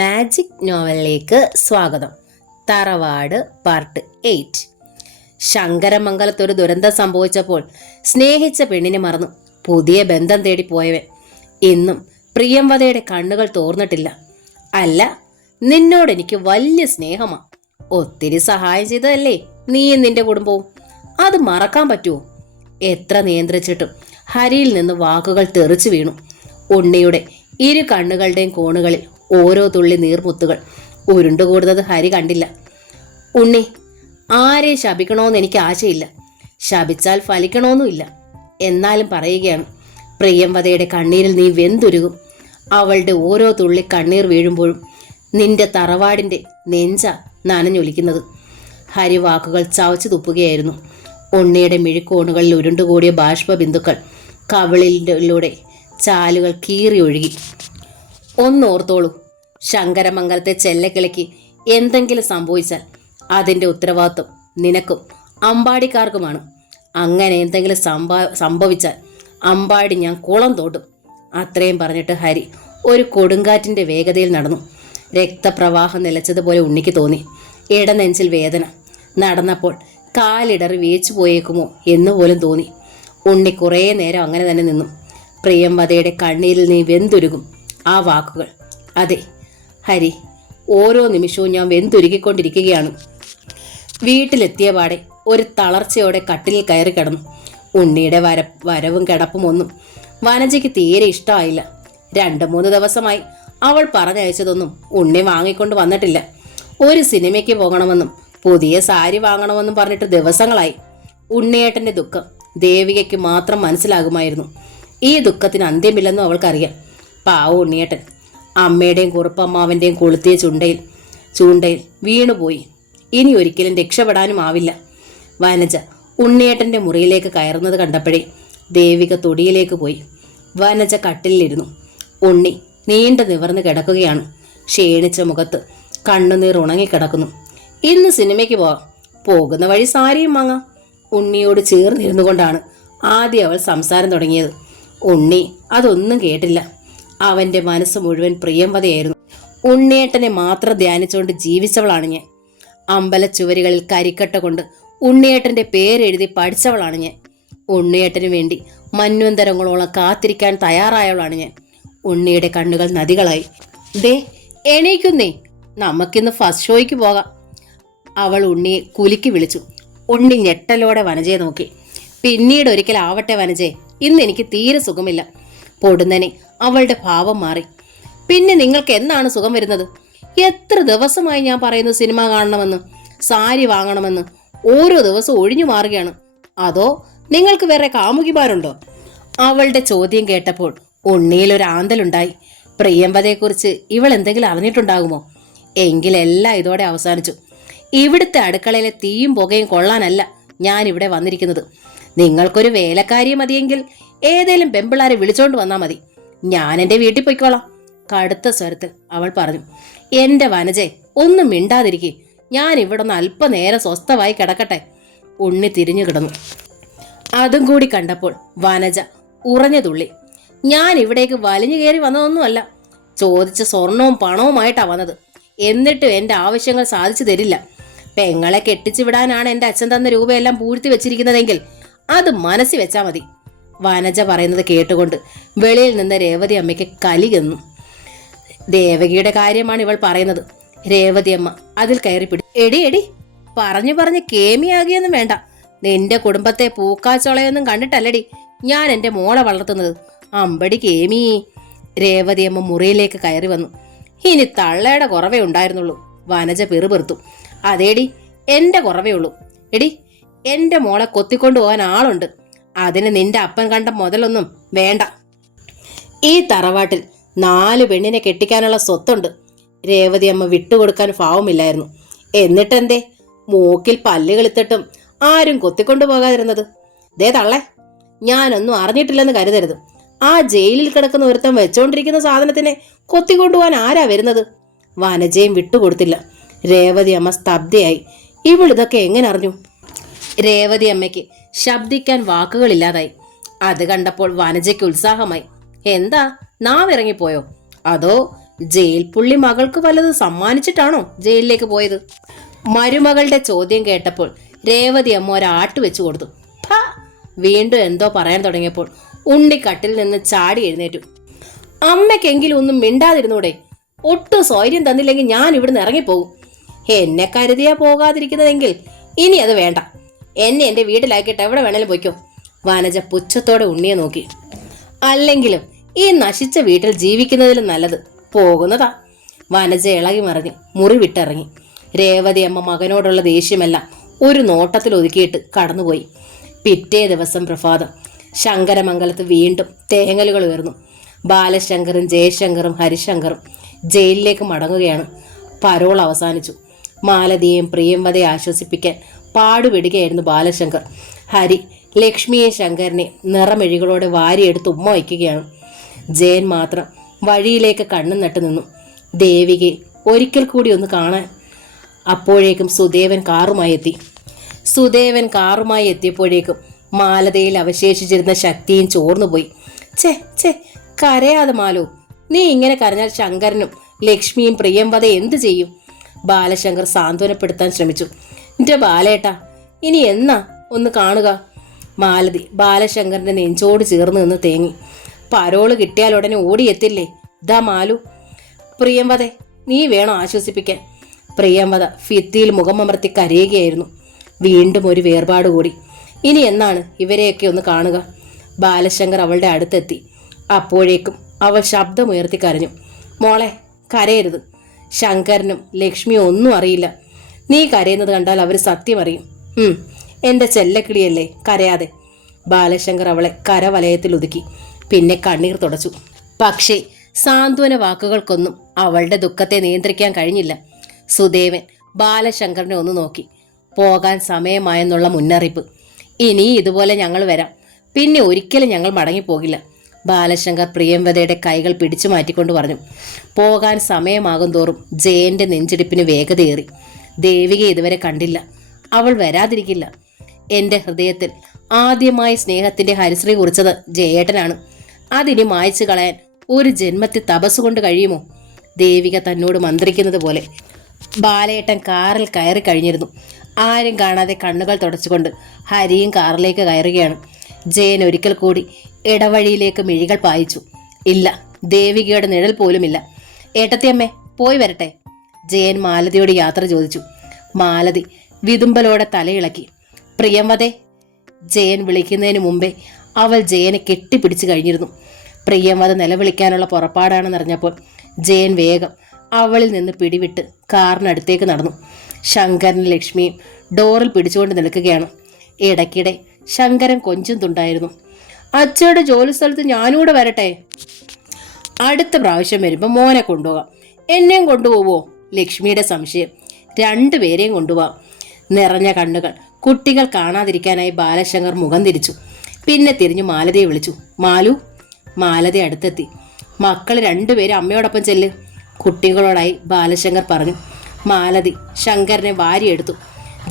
Magic നോവലിലേക്ക് സ്വാഗതം. തറവാട് part 8. ശങ്കരമംഗലത്തൊരു ദുരന്തം സംഭവിച്ചപ്പോൾ സ്നേഹിച്ച പെണ്ണിനെ മറന്നു പുതിയ ബന്ധം തേടി പോയവൻ ഇന്നും പ്രിയംവദയുടെ കണ്ണുകൾ തോർന്നിട്ടില്ല. അല്ല, നിന്നോട് എനിക്ക് വലിയ സ്നേഹമാ. ഒത്തിരി സഹായം ചെയ്തതല്ലേ നീയും നിന്റെ കുടുംബവും. അത് മറക്കാൻ പറ്റുമോ? എത്ര നിയന്ത്രിച്ചിട്ടും ഹരിയിൽ നിന്ന് വാക്കുകൾ തെറിച്ചു വീണു. ഉണ്ണിയുടെ ഇരു കണ്ണുകളുടെയും കോണുകളിൽ ഓരോ തുള്ളി നീർമുത്തുകൾ ഉരുണ്ടുകൂടുന്നത് ഹരി കണ്ടില്ല. ഉണ്ണി, ആരെ ശപിക്കണമെന്ന് എനിക്ക് ആശയില്ല, ശപിച്ചാൽ ഫലിക്കണമെന്നുമില്ല. എന്നാലും പറയുകയാണ്, പ്രിയംവദയുടെ കണ്ണീരിൽ നീ വെന്തുരുകും. അവളുടെ ഓരോ തുള്ളി കണ്ണീർ വീഴുമ്പോഴും നിന്റെ തറവാടിൻ്റെ നെഞ്ച നനഞ്ഞൊലിക്കുന്നത്. ഹരി വാക്കുകൾ ചവച്ചു തുപ്പുകയായിരുന്നു. ഉണ്ണിയുടെ മിഴിക്കോണുകളിൽ ഉരുണ്ടുകൂടിയ ബാഷ്പബിന്ദുക്കൾ കവിളിലൂടെ ചാലുകൾ കീറി ഒഴുകി. ഒന്നോർത്തോളൂ, ശങ്കരമംഗലത്തെ ചെല്ലക്കിളയ്ക്ക് എന്തെങ്കിലും സംഭവിച്ചാൽ അതിൻ്റെ ഉത്തരവാദിത്വം നിനക്കും അമ്പാടിക്കാർക്കുമാണ്. അങ്ങനെ എന്തെങ്കിലും സംഭവിച്ചാൽ അമ്പാടി ഞാൻ കുളം തോട്ടും. അത്രയും പറഞ്ഞിട്ട് ഹരി ഒരു കൊടുങ്കാറ്റിൻ്റെ വേഗതയിൽ നടന്നു. രക്തപ്രവാഹം നിലച്ചതുപോലെ ഉണ്ണിക്ക് തോന്നി. ഇടനെഞ്ചിൽ വേദന. നടന്നപ്പോൾ കാലിടറി വേച്ചു പോയേക്കുമോ എന്നുപോലും തോന്നി. ഉണ്ണി കുറേ നേരം അങ്ങനെ തന്നെ നിന്നു. പ്രിയംവദയുടെ കണ്ണീരിൽ നീ വെന്തുരുകും. ആ വാക്കുകൾ, അതെ ഹരി, ഓരോ നിമിഷവും ഞാൻ വെന്തുരുകിക്കൊണ്ടിരിക്കുകയാണ്. വീട്ടിലെത്തിയ പാടെ ഒരു തളർച്ചയോടെ കട്ടിലിൽ കയറി കിടന്നു. ഉണ്ണിയുടെ വരവും കിടപ്പും ഒന്നും വനജയ്ക്ക് തീരെ ഇഷ്ടമായില്ല. 2-3 ദിവസമായി അവൾ പറഞ്ഞയച്ചതൊന്നും ഉണ്ണി വാങ്ങിക്കൊണ്ട് വന്നിട്ടില്ല. ഒരു സിനിമയ്ക്ക് പോകണമെന്നും പുതിയ സാരി വാങ്ങണമെന്നും പറഞ്ഞിട്ട് ദിവസങ്ങളായി. ഉണ്ണിയേട്ടൻ്റെ ദുഃഖം ദേവികയ്ക്ക് മാത്രം മനസ്സിലാകുമായിരുന്നു. ഈ ദുഃഖത്തിന് അന്ത്യമില്ലെന്നും അവൾക്കറിയാം. പാവ ഉണ്ണിയേട്ടൻ അമ്മയുടെയും കുറുപ്പമ്മാവൻ്റെയും കൊളുത്തിയ ചൂണ്ടയിൽ വീണുപോയി. ഇനി ഒരിക്കലും രക്ഷപ്പെടാനും ആവില്ല. വനജ ഉണ്ണിയേട്ടൻ്റെ മുറിയിലേക്ക് കയറുന്നത് കണ്ടപ്പോഴേ ദേവിക തൊടിയിലേക്ക് പോയി. വനജ കട്ടിലിരുന്നു. ഉണ്ണി നീണ്ടു നിവർന്ന് കിടക്കുകയാണ്. ക്ഷീണിച്ച മുഖത്ത് കണ്ണുനീർ ഉണങ്ങിക്കിടക്കുന്നു. ഇന്ന് സിനിമയ്ക്ക് പോവാം, പോകുന്ന വഴി സാരിയും വാങ്ങാം. ഉണ്ണിയോട് ചേർന്നിരുന്നു കൊണ്ടാണ് ആദ്യം അവൾ സംസാരം തുടങ്ങിയത്. ഉണ്ണി അതൊന്നും കേട്ടില്ല. അവൻ്റെ മനസ്സ് മുഴുവൻ പ്രിയംവദയായിരുന്നു. ഉണ്ണിയേട്ടനെ മാത്രം ധ്യാനിച്ചുകൊണ്ട് ജീവിച്ചവളാണ് ഞാൻ. അമ്പലച്ചുവരുകളിൽ കരിക്കട്ട കൊണ്ട് ഉണ്ണിയേട്ടൻ്റെ പേരെഴുതി പഠിച്ചവളാണ് ഞാൻ. ഉണ്ണിയേട്ടന് വേണ്ടി മന്വന്തരങ്ങളോളം കാത്തിരിക്കാൻ തയ്യാറായവളാണ് ഞാൻ. ഉണ്ണിയുടെ കണ്ണുകൾ നദികളായി. ദേ എണീക്കുന്നേ, നമുക്കിന്ന് ഫസ്റ്റ് ഷോയ്ക്ക് പോകാം. അവൾ ഉണ്ണിയെ കുലുക്കി വിളിച്ചു. ഉണ്ണി ഞെട്ടലോടെ വനജയെ നോക്കി. പിന്നീട് ഒരിക്കലാവട്ടെ വനജയെ, ഇന്ന് എനിക്ക് തീരെ സുഖമില്ല. പൊടുന്നനെ അവളുടെ ഭാവം മാറി. പിന്നെ നിങ്ങൾക്ക് എന്നാണ് സുഖം വരുന്നത്? എത്ര ദിവസമായി ഞാൻ പറയുന്നു സിനിമ കാണണമെന്ന്, സാരി വാങ്ങണമെന്ന്. ഓരോ ദിവസവും ഒഴിഞ്ഞു മാറുകയാണ്. അതോ നിങ്ങൾക്ക് വേറെ കാമുകിമാരുണ്ടോ? അവളുടെ ചോദ്യം കേട്ടപ്പോൾ ഉണ്ണിയിൽ ഒരു ആന്തലുണ്ടായി. പ്രിയംവദയെക്കുറിച്ച് ഇവൾ എന്തെങ്കിലും അറിഞ്ഞിട്ടുണ്ടാകുമോ? എങ്കിലെല്ലാം ഇതോടെ അവസാനിച്ചു. ഇവിടുത്തെ അടുക്കളയിലെ തീയും പുകയും കൊള്ളാനല്ല ഞാൻ ഇവിടെ വന്നിരിക്കുന്നത്. നിങ്ങൾക്കൊരു വേലക്കാരിയെ മതിയെങ്കിൽ ഏതേലും പെമ്പിളാരെ വിളിച്ചോണ്ട് വന്നാൽ മതി. ഞാൻ എൻ്റെ വീട്ടിൽ പോയിക്കോളാം. കടുത്ത സ്വരത്തിൽ അവൾ പറഞ്ഞു. എൻ്റെ വനജെ, ഒന്നും മിണ്ടാതിരിക്കെ, ഞാൻ ഇവിടെ നിന്ന് അല്പനേരം സ്വസ്ഥമായി കിടക്കട്ടെ. ഉണ്ണി തിരിഞ്ഞു കിടന്നു. അതും കൂടി കണ്ടപ്പോൾ വനജ ഉറഞ്ഞു തുള്ളി. ഞാൻ ഇവിടേക്ക് വലിഞ്ഞു കയറി വന്നതൊന്നുമല്ല. ചോദിച്ച സ്വർണവും പണവുമായിട്ടാണ് വന്നത്. എന്നിട്ടും എൻ്റെ ആവശ്യങ്ങൾ സാധിച്ചു തരില്ല. പെങ്ങളെ കെട്ടിച്ചു വിടാനാണ് എൻ്റെ അച്ഛൻ തന്ന രൂപയെല്ലാം പൂഴ്ത്തി വെച്ചിരിക്കുന്നതെങ്കിൽ അത് മനസ്സിൽ വെച്ചാൽ മതി. വനജ പറയുന്നത് കേട്ടുകൊണ്ട് വെളിയിൽ നിന്ന് രേവതി അമ്മയ്ക്ക് കലി കന്നു. ദേവകിയുടെ കാര്യമാണ് ഇവൾ പറയുന്നത്. രേവതി അമ്മ അതിൽ കയറി പിടി. എടി പറഞ്ഞു കേമിയാകിയൊന്നും വേണ്ട. നിന്റെ കുടുംബത്തെ പൂക്കാച്ചോളയൊന്നും കണ്ടിട്ടല്ലടി ഞാൻ എൻ്റെ മോളെ വളർത്തുന്നത്. അമ്പടി കേമി. രേവതി അമ്മ മുറിയിലേക്ക് കയറി വന്നു. ഇനി തള്ളയുടെ കുറവേ ഉണ്ടായിരുന്നുള്ളൂ. വനജ പിറുപിറുത്തു. അതേടി, എൻ്റെ കുറവേ ഉള്ളൂ. എടി, എൻ്റെ മോളെ കൊത്തിക്കൊണ്ടു പോകാൻ ആളുണ്ട്. അതിന് നിന്റെ അപ്പൻ കണ്ട മുതലൊന്നും വേണ്ട. ഈ തറവാട്ടിൽ 4 പെണ്ണിനെ കെട്ടിക്കാനുള്ള സ്വത്തുണ്ട്. രേവതി അമ്മ വിട്ടുകൊടുക്കാൻ ഭാവമില്ലായിരുന്നു. എന്നിട്ടെന്തേ മൂക്കിൽ പല്ല് കളിത്തിട്ടും ആരും കൊത്തിക്കൊണ്ടു പോകാതിരുന്നത്? ദേ തള്ളേ, ഞാനൊന്നും അറിഞ്ഞിട്ടില്ലെന്ന് കരുതരുത്. ആ ജയിലിൽ കിടക്കുന്ന ഒരുത്തം വെച്ചോണ്ടിരിക്കുന്ന സാധനത്തിനെ കൊത്തിക്കൊണ്ടുപോകാൻ ആരാ വരുന്നത്? വനജയും വിട്ടുകൊടുത്തില്ല. രേവതി അമ്മ സ്തബ്ധയായി. ഇവളിതൊക്കെ എങ്ങനെ അറിഞ്ഞു? രേവതി അമ്മയ്ക്ക് ശബ്ദിക്കാൻ വാക്കുകളില്ലാതായി. അത് കണ്ടപ്പോൾ വനജയ്ക്ക് ഉത്സാഹമായി. എന്താ, നാവിറങ്ങിപ്പോയോ? അതോ ജയിൽ പുള്ളി മകൾക്ക് വല്ലതും സമ്മാനിച്ചിട്ടാണോ ജയിലിലേക്ക് പോയത്? മരുമകളുടെ ചോദ്യം കേട്ടപ്പോൾ രേവതി അമ്മ ഒരാട്ട് വെച്ചു കൊടുത്തു. വീണ്ടും എന്തോ പറയാൻ തുടങ്ങിയപ്പോൾ ഉണ്ണി കട്ടിൽ നിന്ന് ചാടി എഴുന്നേറ്റു. അമ്മയ്ക്കെങ്കിലും ഒന്നും മിണ്ടാതിരുന്നൂടെ? ഒട്ടും സ്വൈര്യം തന്നില്ലെങ്കിൽ ഞാൻ ഇവിടുന്ന് ഇറങ്ങിപ്പോകും. എന്നെ കരുതിയാ പോകാതിരിക്കുന്നതെങ്കിൽ ഇനി അത് വേണ്ട. എന്നെ എന്റെ വീട്ടിലാക്കിയിട്ട് എവിടെ വേണേലും പോയിക്കോ. വനജ പുച്ഛത്തോടെ ഉണ്ണിയെ നോക്കി. അല്ലെങ്കിലും ഈ നശിച്ച വീട്ടിൽ ജീവിക്കുന്നതിലും നല്ലത് പോകുന്നതാ. വനജ ഇളകി മറിഞ്ഞ് മുറി വിട്ടിറങ്ങി. രേവതി അമ്മ മകനോടുള്ള ദേഷ്യമെല്ലാം ഒരു നോട്ടത്തിൽ ഒതുക്കിയിട്ട് കടന്നുപോയി. പിറ്റേ ദിവസം പ്രഭാതം ശങ്കരമംഗലത്ത് വീണ്ടും തേങ്ങലുകൾ ഉയർന്നു. ബാലശങ്കറും ജയശങ്കറും ഹരിശങ്കറും ജയിലിലേക്ക് മടങ്ങുകയാണ്. പരോൾ അവസാനിച്ചു. മാലതിയെയും പ്രിയംവതയെ ആശ്വസിപ്പിക്കാൻ പാടുപെടുകയായിരുന്നു ബാലശങ്കർ. ഹരി ലക്ഷ്മിയെ ശങ്കരനെ നിറമെഴികളോടെ വാരിയെടുത്ത് ഉമ്മ വയ്ക്കുകയാണ്. ജയൻ മാത്രം വഴിയിലേക്ക് കണ്ണും നട്ടു നിന്നു. ദേവികയെ ഒരിക്കൽ കൂടി ഒന്ന് കാണാൻ. അപ്പോഴേക്കും സുദേവൻ കാറുമായി എത്തിയപ്പോഴേക്കും മാലതയിൽ അവശേഷിച്ചിരുന്ന ശക്തിയും ചോർന്നുപോയി. ചേ കരയാതെ മാലു, നീ ഇങ്ങനെ കരഞ്ഞാൽ ശങ്കരനും ലക്ഷ്മിയും പ്രിയംവത എന്തു ചെയ്യും? ബാലശങ്കർ സാന്ത്വനപ്പെടുത്താൻ ശ്രമിച്ചു. എന്റെ ബാലേട്ടാ, ഇനി എന്നാ ഒന്ന് കാണുക? മാലതി ബാലശങ്കറിന്റെ നെഞ്ചോട് ചേർന്ന് നിന്ന് തേങ്ങി. പരോള് കിട്ടിയാൽ ഉടനെ ഓടിയെത്തില്ലേ? ദാ മാലു. പ്രിയംവതെ, നീ വേണം ആശ്വസിപ്പിക്കാൻ. പ്രിയംവദ ഭിത്തിയിൽ മുഖമമർത്തി കരയുകയായിരുന്നു. വീണ്ടും ഒരു വേർപാട് കൂടി. ഇനി എന്നാണ് ഇവരെയൊക്കെ ഒന്ന് കാണുക? ബാലശങ്കർ അവളുടെ അടുത്തെത്തി. അപ്പോഴേക്കും അവൾ ശബ്ദമുയർത്തി കരഞ്ഞു. മോളെ, കരയരുത്. ശങ്കരനും ലക്ഷ്മിയും ഒന്നും അറിയില്ല. നീ കരയുന്നത് കണ്ടാൽ അവർ സത്യം അറിയും. എന്റെ ചെല്ലക്കിളിയല്ലേ, കരയാതെ. ബാലശങ്കർ അവളെ കരവലയത്തിൽ ഒതുക്കി. പിന്നെ കണ്ണീർ തുടച്ചു. പക്ഷേ സാന്ത്വന വാക്കുകൾക്കൊന്നും അവളുടെ ദുഃഖത്തെ നിയന്ത്രിക്കാൻ കഴിഞ്ഞില്ല. സുദേവൻ ബാലശങ്കറിനെ ഒന്ന് നോക്കി. പോകാൻ സമയമായെന്നുള്ള മുന്നറിയിപ്പ്. ഇനി ഇതുപോലെ ഞങ്ങൾ വരാം, പിന്നെ ഒരിക്കലും ഞങ്ങൾ മടങ്ങിപ്പോകില്ല. ബാലശങ്കർ പ്രിയംവദയുടെ കൈകൾ പിടിച്ചു മാറ്റിക്കൊണ്ട് പറഞ്ഞു. പോകാൻ സമയമാകും തോറും ജയന്റെ നെഞ്ചിടിപ്പിന് വേഗതയേറി. ദേവിക ഇതുവരെ കണ്ടില്ല. അവൾ വരാതിരിക്കില്ല. എന്റെ ഹൃദയത്തിൽ ആദ്യമായി സ്നേഹത്തിന്റെ ഹരിശ്രീ കുറിച്ചത് ജയേട്ടനാണ്. അതിനി മായ്ച്ചു കളയാൻ ഒരു ജന്മത്തിൽ തപസ്സുകൊണ്ട് കഴിയുമോ? ദേവിക തന്നോട് മന്ത്രിക്കുന്നത് പോലെ. ബാലേട്ടൻ കാറിൽ കയറി കഴിഞ്ഞിരുന്നു. ആരും കാണാതെ കണ്ണുകൾ തുടച്ചുകൊണ്ട് ഹരിയും കാറിലേക്ക് കയറുകയാണ്. ജയൻ ഒരിക്കൽ കൂടി ഇടവഴിയിലേക്ക് മിഴികൾ പായിച്ചു. ഇല്ല, ദേവികയുടെ നിഴൽ പോലുമില്ല. ഏട്ടത്തിയമ്മേ, പോയി വരട്ടെ? ജയൻ മാലതിയോട് യാത്ര ചോദിച്ചു. മാലതി വിതുമ്പലോടെ തലയിളക്കി. പ്രിയംവദേ. ജയൻ വിളിക്കുന്നതിന് മുമ്പേ അവൾ ജയനെ കെട്ടിപ്പിടിച്ചു കഴിഞ്ഞിരുന്നു. പ്രിയംവദ നിലവിളിക്കാനുള്ള പുറപ്പാടാണെന്നറിഞ്ഞപ്പോൾ ജയൻ വേഗം അവളിൽ നിന്ന് പിടിവിട്ട് കാറിനടുത്തേക്ക് നടന്നു. ശങ്കരൻ ലക്ഷ്മിയും ഡോറിൽ പിടിച്ചുകൊണ്ട് നിൽക്കുകയാണ്. ഇടയ്ക്കിടെ ശങ്കരൻ കൊഞ്ചും തുണ്ടായിരുന്നു. അച്ഛയുടെ ജോലി സ്ഥലത്ത് ഞാനൂടെ വരട്ടെ? അടുത്ത പ്രാവശ്യം വരുമ്പോൾ മോനെ കൊണ്ടുപോകാം. എന്നെയും കൊണ്ടുപോവോ? ലക്ഷ്മിയുടെ സംശയം. രണ്ടുപേരെയും കൊണ്ടുപോകാം. നിറഞ്ഞ കണ്ണുകൾ കുട്ടികൾ കാണാതിരിക്കാനായി ബാലശങ്കർ മുഖം തിരിച്ചു. പിന്നെ തിരിഞ്ഞു മാലതിയെ വിളിച്ചു. മാലു. മാലതി അടുത്തെത്തി. മക്കൾ രണ്ടുപേരും അമ്മയോടൊപ്പം ചെല്ല്, കുട്ടികളോടായി ബാലശങ്കർ പറഞ്ഞു. മാലതി ശങ്കരനെ വാരിയെടുത്തു.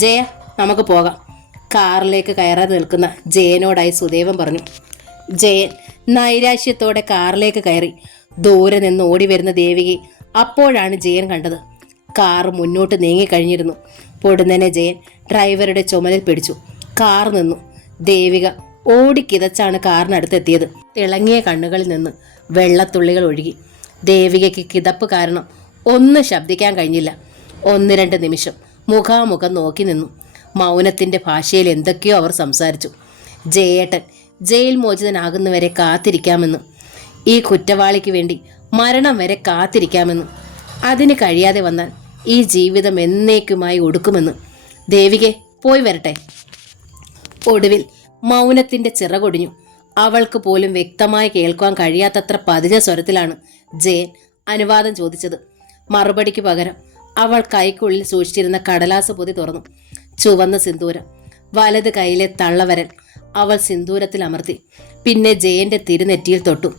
ജയ, നമുക്ക് പോകാം. കാറിലേക്ക് കയറാതെ നിൽക്കുന്ന ജയനോടായി സുദേവൻ പറഞ്ഞു. ജയൻ നൈരാശ്യത്തോടെ കാറിലേക്ക് കയറി. ദൂരെ നിന്ന് ഓടി വരുന്ന ദേവികയെ അപ്പോഴാണ് ജയൻ കണ്ടത്. കാറ് മുന്നോട്ട് നീങ്ങിക്കഴിഞ്ഞിരുന്നു. പൊടുന്നനെ ജയൻ ഡ്രൈവറുടെ ചുമലിൽ പിടിച്ചു. കാർ നിന്നു. ദേവിക ഓടിക്കിതച്ചാണ് കാറിനടുത്തെത്തിയത്. തിളങ്ങിയ കണ്ണുകളിൽ നിന്ന് വെള്ളത്തുള്ളികൾ ഒഴുകി. ദേവികയ്ക്ക് കിതപ്പ് കാരണം ഒന്നും ശബ്ദിക്കാൻ കഴിഞ്ഞില്ല. 1-2 നിമിഷം മുഖാമുഖം നോക്കി നിന്നു. മൗനത്തിന്റെ ഭാഷയിൽ എന്തൊക്കെയോ അവർ സംസാരിച്ചു. ജയേട്ടൻ ജയിൽ മോചിതനാകുന്നവരെ കാത്തിരിക്കാമെന്നും, ഈ കുറ്റവാളിക്ക് വേണ്ടി മരണം വരെ കാത്തിരിക്കാമെന്നും, അതിന് കഴിയാതെ വന്നാൽ ഈ ജീവിതം എന്നേക്കുമായി ഒടുക്കുമെന്നും. ദേവികെ, പോയി വരട്ടെ? ഒടുവിൽ മൗനത്തിന്റെ ചിറകൊടിഞ്ഞു. അവൾക്ക് പോലും വ്യക്തമായി കേൾക്കാൻ കഴിയാത്തത്ര പതിഞ്ഞ സ്വരത്തിലാണ് ജയൻ അനുവാദം ചോദിച്ചത്. മറുപടിക്ക് പകരം അവൾ കൈക്കുള്ളിൽ സൂക്ഷിച്ചിരുന്ന കടലാസ് പൊതി തുറന്നു. ചുവന്ന സിന്ദൂരം. വലത് കൈയിലെ തള്ളവരൽ അവൾ സിന്ദൂരത്തിൽ അമർത്തി. പിന്നെ ജയന്റെ തിരുനെറ്റിയിൽ തൊട്ടു.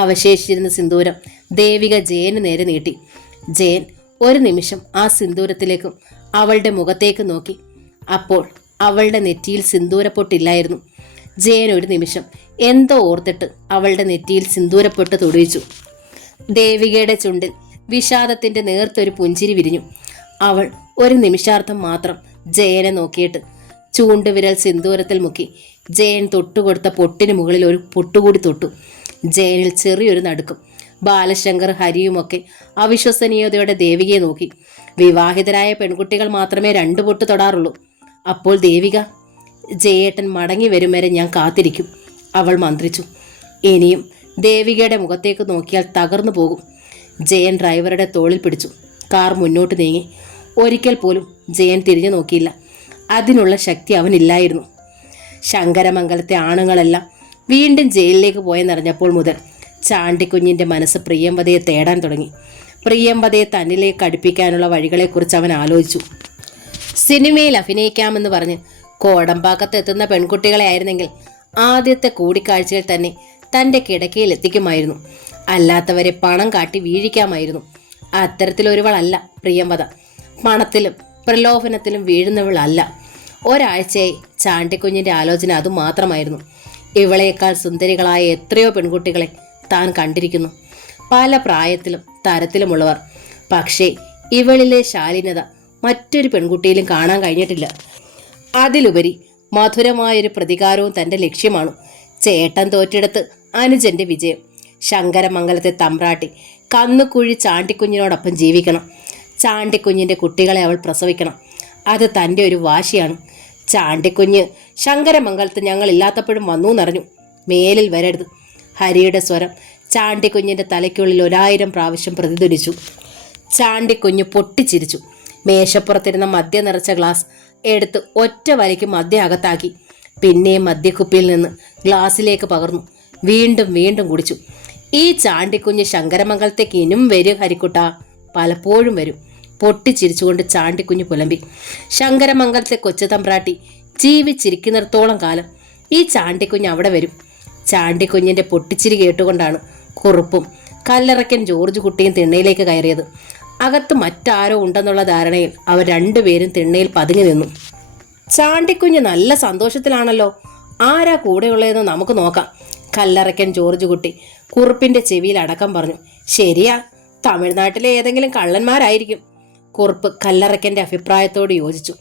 അവശേഷിച്ചിരുന്ന സിന്ദൂരം ദേവിക ജയന് നേരെ നീട്ടി. ജയൻ ഒരു നിമിഷം ആ സിന്ദൂരത്തിലേക്കും അവളുടെ മുഖത്തേക്ക് നോക്കി. അപ്പോൾ അവളുടെ നെറ്റിയിൽ സിന്ദൂരപ്പൊട്ടില്ലായിരുന്നു. ജയൻ ഒരു നിമിഷം എന്തോ ഓർത്തിട്ട് അവളുടെ നെറ്റിയിൽ സിന്ദൂരപ്പൊട്ട് തൊടിയിച്ചു. ദേവികയുടെ ചുണ്ടിൽ വിഷാദത്തിന്റെ നേർത്തൊരു പുഞ്ചിരി വിരിഞ്ഞു. അവൾ ഒരു നിമിഷാർത്ഥം മാത്രം ജയനെ നോക്കിയിട്ട് ചൂണ്ടുവിരൽ സിന്ദൂരത്തിൽ മുക്കി ജയൻ തൊട്ടുകൊടുത്ത പൊട്ടിന് മുകളിൽ ഒരു പൊട്ടുകൂടി തൊട്ടു. ജയനിൽ ചെറിയൊരു നടുക്കം. ബാലശങ്കർ ഹരിയുമൊക്കെ അവിശ്വസനീയതയോടെ ദേവികയെ നോക്കി. വിവാഹിതരായ പെൺകുട്ടികൾ മാത്രമേ 2 പൊട്ട് തൊടാറുള്ളൂ. അപ്പോൾ ദേവിക, ജയേട്ടൻ മടങ്ങി വരും വരെ ഞാൻ കാത്തിരിക്കും, അവൾ മന്ത്രിച്ചു. ഇനിയും ദേവികയുടെ മുഖത്തേക്ക് നോക്കിയാൽ തകർന്നു പോകും. ജയൻ ഡ്രൈവറുടെ തോളിൽ പിടിച്ചു. കാർ മുന്നോട്ട് നീങ്ങി. ഒരിക്കൽ പോലും ജയൻ തിരിഞ്ഞു നോക്കിയില്ല. അതിനുള്ള ശക്തി അവനില്ലായിരുന്നു. ശങ്കരമംഗലത്തെ ആണുങ്ങളെല്ലാം വീണ്ടും ജയിലിലേക്ക് പോയെന്നറിഞ്ഞപ്പോൾ മുതൽ ചാണ്ടിക്കുഞ്ഞിൻ്റെ മനസ്സ് പ്രിയംവദയെ തേടാൻ തുടങ്ങി. പ്രിയംവദയെ തന്നിലേക്ക് അടുപ്പിക്കാനുള്ള വഴികളെക്കുറിച്ച് അവൻ ആലോചിച്ചു. സിനിമയിൽ അഭിനയിക്കാമെന്ന് പറഞ്ഞ് കോടമ്പാക്കത്ത് എത്തുന്ന പെൺകുട്ടികളെ ആയിരുന്നെങ്കിൽ ആദ്യത്തെ കൂടിക്കാഴ്ചയിൽ തന്നെ തൻ്റെ കിടക്കയിൽ എത്തിക്കുമായിരുന്നു. അല്ലാത്തവരെ പണം കാട്ടി വീഴിക്കാമായിരുന്നു. അത്തരത്തിലൊരുവളല്ല പ്രിയംവദ. പണത്തിലും പ്രലോഭനത്തിലും വീഴുന്നവളല്ല. ഒരാഴ്ചയായി ചാണ്ടിക്കുഞ്ഞിൻ്റെ ആലോചന അതുമാത്രമായിരുന്നു. ഇവളേക്കാൾ സുന്ദരികളായ എത്രയോ പെൺകുട്ടികളെ താൻ കണ്ടിരിക്കുന്നു, പല പ്രായത്തിലും തരത്തിലുമുള്ളവർ. പക്ഷേ ഇവളിലെ ശാലീനത മറ്റൊരു പെൺകുട്ടിയിലും കാണാൻ കഴിഞ്ഞിട്ടില്ല. അതിലുപരി മധുരമായൊരു പ്രതികാരവും തൻ്റെ ലക്ഷ്യമാണ്. ചേട്ടൻ തോറ്റെടുത്ത് അനുജന്റെ വിജയം. ശങ്കരമംഗലത്തെ തമ്പ്രാട്ടി കന്നുകുഴി ചാണ്ടിക്കുഞ്ഞിനോടൊപ്പം ജീവിക്കണം. ചാണ്ടിക്കുഞ്ഞിൻ്റെ കുട്ടികളെ അവൾ പ്രസവിക്കണം. അത് തൻ്റെ ഒരു വാശിയാണ്. ചാണ്ടിക്കുഞ്ഞ് ശങ്കരമംഗലത്ത് ഞങ്ങൾ ഇല്ലാത്തപ്പോഴും വന്നു എന്നറിഞ്ഞു. മേലിൽ വരരുത്. ഹരിയുടെ സ്വരം ചാണ്ടിക്കുഞ്ഞിൻ്റെ തലയ്ക്കുള്ളിൽ 1000 പ്രാവശ്യം പ്രതിധ്വനിച്ചു. ചാണ്ടിക്കുഞ്ഞ് പൊട്ടിച്ചിരിച്ചു. മേശപ്പുറത്തിരുന്ന മദ്യം നിറച്ച ഗ്ലാസ് എടുത്ത് ഒറ്റ വലിക്ക് മദ്യം അകത്താക്കി. പിന്നെയും മദ്യക്കുപ്പിയിൽ നിന്ന് ഗ്ലാസ്സിലേക്ക് പകർന്നു. വീണ്ടും വീണ്ടും കുടിച്ചു. ഈ ചാണ്ടിക്കുഞ്ഞ് ശങ്കരമംഗലത്തേക്ക് ഇനും വരും ഹരിക്കുട്ട, പലപ്പോഴും വരും. പൊട്ടിച്ചിരിച്ചുകൊണ്ട് ചാണ്ടിക്കുഞ്ഞ് പുലമ്പി. ശങ്കരമംഗലത്തെ കൊച്ചു തമ്പ്രാട്ടി ജീവിച്ചിരിക്കുന്നിടത്തോളം കാലം ഈ ചാണ്ടിക്കുഞ്ഞ് അവിടെ വരും. ചാണ്ടിക്കുഞ്ഞിൻ്റെ പൊട്ടിച്ചിരി കേട്ടുകൊണ്ടാണ് കുറുപ്പും കല്ലറയ്ക്കൻ ജോർജ് കുട്ടിയും തിണ്ണയിലേക്ക് കയറിയത്. അകത്ത് മറ്റാരോ ഉണ്ടെന്നുള്ള ധാരണയിൽ അവർ രണ്ടുപേരും തിണ്ണയിൽ പതുങ്ങി നിന്നു. ചാണ്ടിക്കുഞ്ഞ് നല്ല സന്തോഷത്തിലാണല്ലോ. ആരാ കൂടെയുള്ളതെന്ന് നമുക്ക് നോക്കാം, കല്ലറയ്ക്കൻ ജോർജ് കുട്ടി കുറുപ്പിന്റെ ചെവിയിൽ അടക്കം പറഞ്ഞു. ശരിയാ, തമിഴ്നാട്ടിലെ ഏതെങ്കിലും കള്ളന്മാരായിരിക്കും. കുറുപ്പ് കല്ലറയ്ക്കന്റെ അഭിപ്രായത്തോട് യോജിച്ചു.